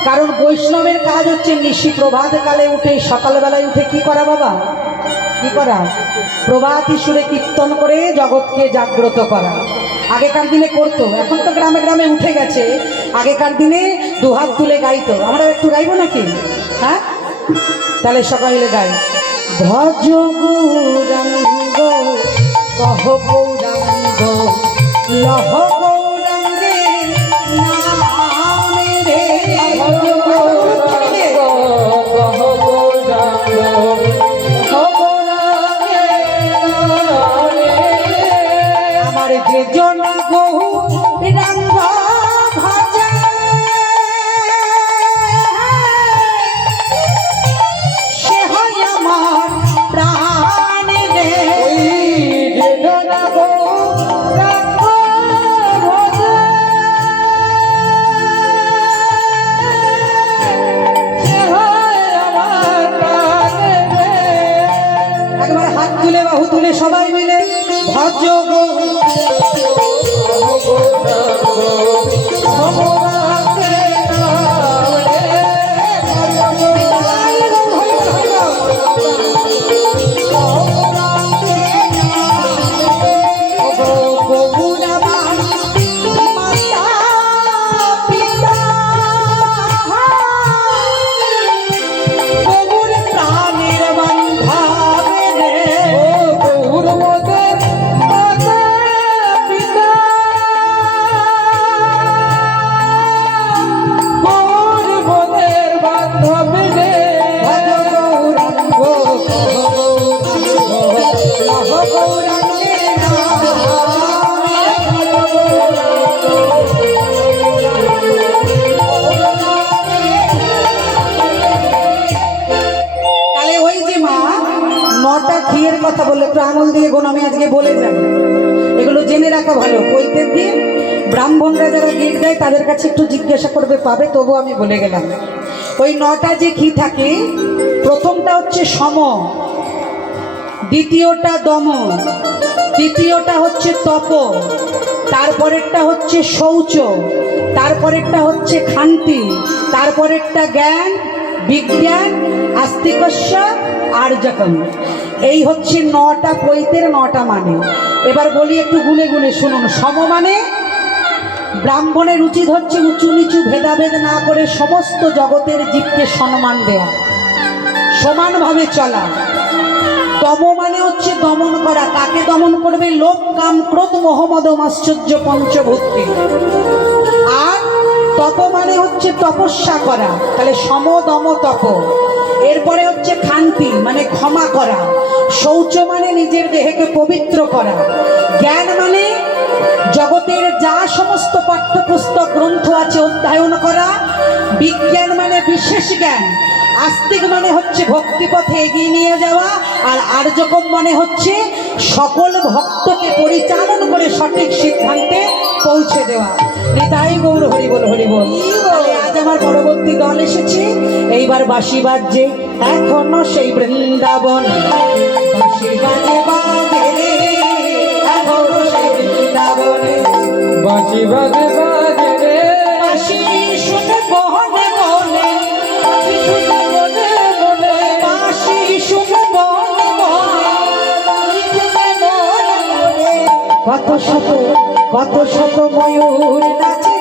কারণ বৈষ্ণবের কাজ হচ্ছে নিশি প্রভাত কালে উঠে, সকালবেলায় উঠে কি করা বাবা, কি করা? প্রভাতী সুরে কীর্তন করে জগৎকে জাগ্রত করা। আগেকার দিনে করতো, এখন তো গ্রামে গ্রামে উঠে গেছে। আগেকার দিনে দুহাত তুলে গাইতো। আমরা একটু গাইবো নাকি? হ্যাঁ, তাহলে সকালে গাই। ভজ গৌরাঙ্গ কহ গৌরাঙ্গ লহ গৌরাঙ্গে নামে রে। ভজ গৌরাঙ্গ কহ গৌরাঙ্গ কহ গৌরাঙ্গে নামে রে। আমার যে জন গৌরাঙ্গ ভজে সে হয় আমার প্রাণ রে। যে জন গৌরাঙ্গ ভজে সে হয় আমার প্রাণ রে। একবার হাত তুলে বাহু তুলে সবাই মিলে ভজ ঘিয়ের কথা বললে একটু আঙুল দিয়ে গোন আমি আজকে বলে যাই। এগুলো জেনে রাখা ভালো। কৈতের দিন ব্রাহ্মণরা যারা গিট দেয় তাদের কাছে একটু জিজ্ঞাসা করবে, পাবে, তবু আমি বলে গেলাম। ওই 9টা যে ঘি থাকে, প্রথমটা হচ্ছে সম, দ্বিতীয়টা দম, তৃতীয়টা হচ্ছে তপ, তারপরেরটা হচ্ছে শৌচ, তারপরেরটা হচ্ছে খান্তি, তারপরেরটা জ্ঞান, বিজ্ঞান, আস্তিকস্য, আর্যকম। এই হচ্ছে 9টা পৈতের 9টা মানে। এবার বলি একটু গুনে গুনে শুনুন। সম মানে ব্রাহ্মণের উচিত হচ্ছে উঁচু নিচু ভেদাভেদ না করে সমস্ত জগতের জীবকে সম্মান দেওয়া, সমানভাবে চলা। দম মানে হচ্ছে দমন করা। কাকে দমন করবে? লোভ, কাম, ক্রোধ, মোহ, মদ, মাশ্চর্য পঞ্চভূতকে। আর তপ মানে হচ্ছে তপস্যা করা। তাহলে সম, দম, তপ। এরপরে হচ্ছে খান্তি মানে ক্ষমা করা। শৌচ মানে নিজের দেহকে পবিত্র করা। জ্ঞান মানে জগতের যা সমস্ত পাঠ্যপুস্তক গ্রন্থ আছে অধ্যয়ন করা। বিজ্ঞান মানে বিশেষ জ্ঞান। আস্তিক মানে হচ্ছে ভক্তিপথে এগিয়ে নিয়ে যাওয়া। আর আর্যকম মানে হচ্ছে সকল ভক্তকে পরিচালন করে সঠিক সিদ্ধান্তে পৌঁছে দেওয়া। নিতাই গৌর হরি বল, হরি বল। আজ আমার পরবর্তী দল এসেছে। এইবার বাঁশি বাজছে এখনো সেই বৃন্দাবন, বাঁশি বাজে বাজে রে এখনো সেই বৃন্দাবনে, বাঁশি বাজে বাজে রে, বাঁশি শুনে বহনে বনে, বাঁশি শুনে বনে বনে, বাঁশি শুনে বনে বনে, বাঁশি শুনে বনে বনে। কত শত ময়ূর নাচে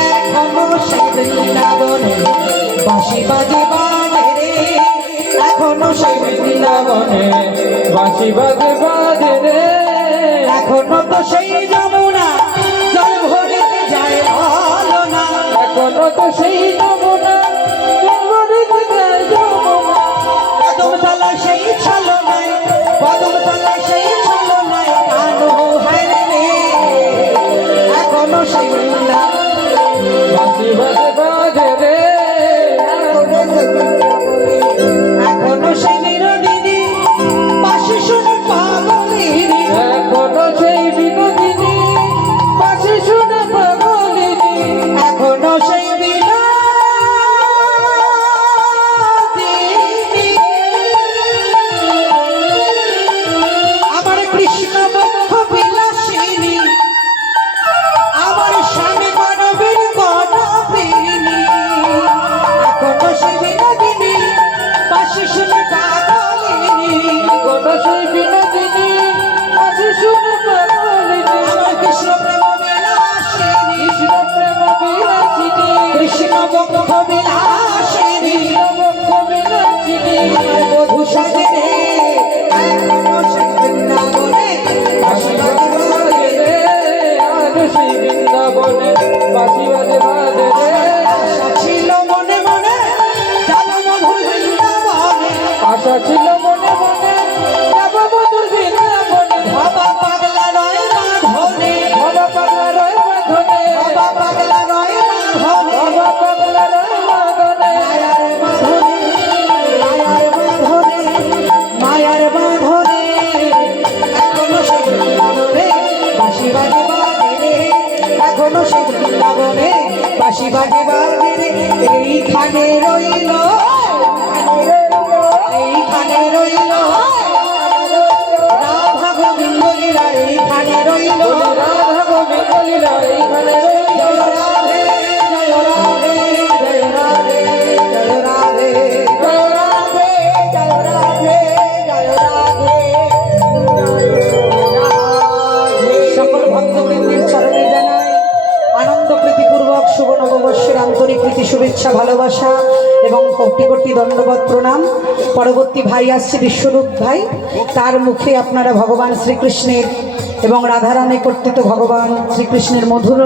এখনো সেই বৃন্দাবনে, বাঁশি বাজে বাজে রে এখনো সেই বৃন্দাবনে, বাঁশি বাজে বাজে রে। এখনো তো সেই যমুনা জল ভরিতে যায় হলো না, এখনো তো সেই যমুনা এখনো সে বৃন্দাবনে বাঁশি বাজে বাজে রে এইখানে রইল এইখানে রইল রাধা গোবিন্দ লীলা এইখানে রইল রাধা গোবিন্দ লীলা এইখানে রইল। জয় রাধে জয় রাধে জয় রাধে জয় রাধে জয় রাধে জয় রাধে সকল ভক্তবৃন্দের চরণে জানাই আনন্দ প্রীতিপূর্বক শুভ নববর্ষের আন্তরিক প্রীতি শুভেচ্ছা ভালোবাসা এবং কোটি কোটি দণ্ডবত প্রণাম। পরবর্তী ভাই আসছে বিশ্বরূপ ভাই, তার মুখে আপনারা ভগবান শ্রীকৃষ্ণের এবং রাধারানী কর্তৃত ভগবান শ্রীকৃষ্ণের মধুর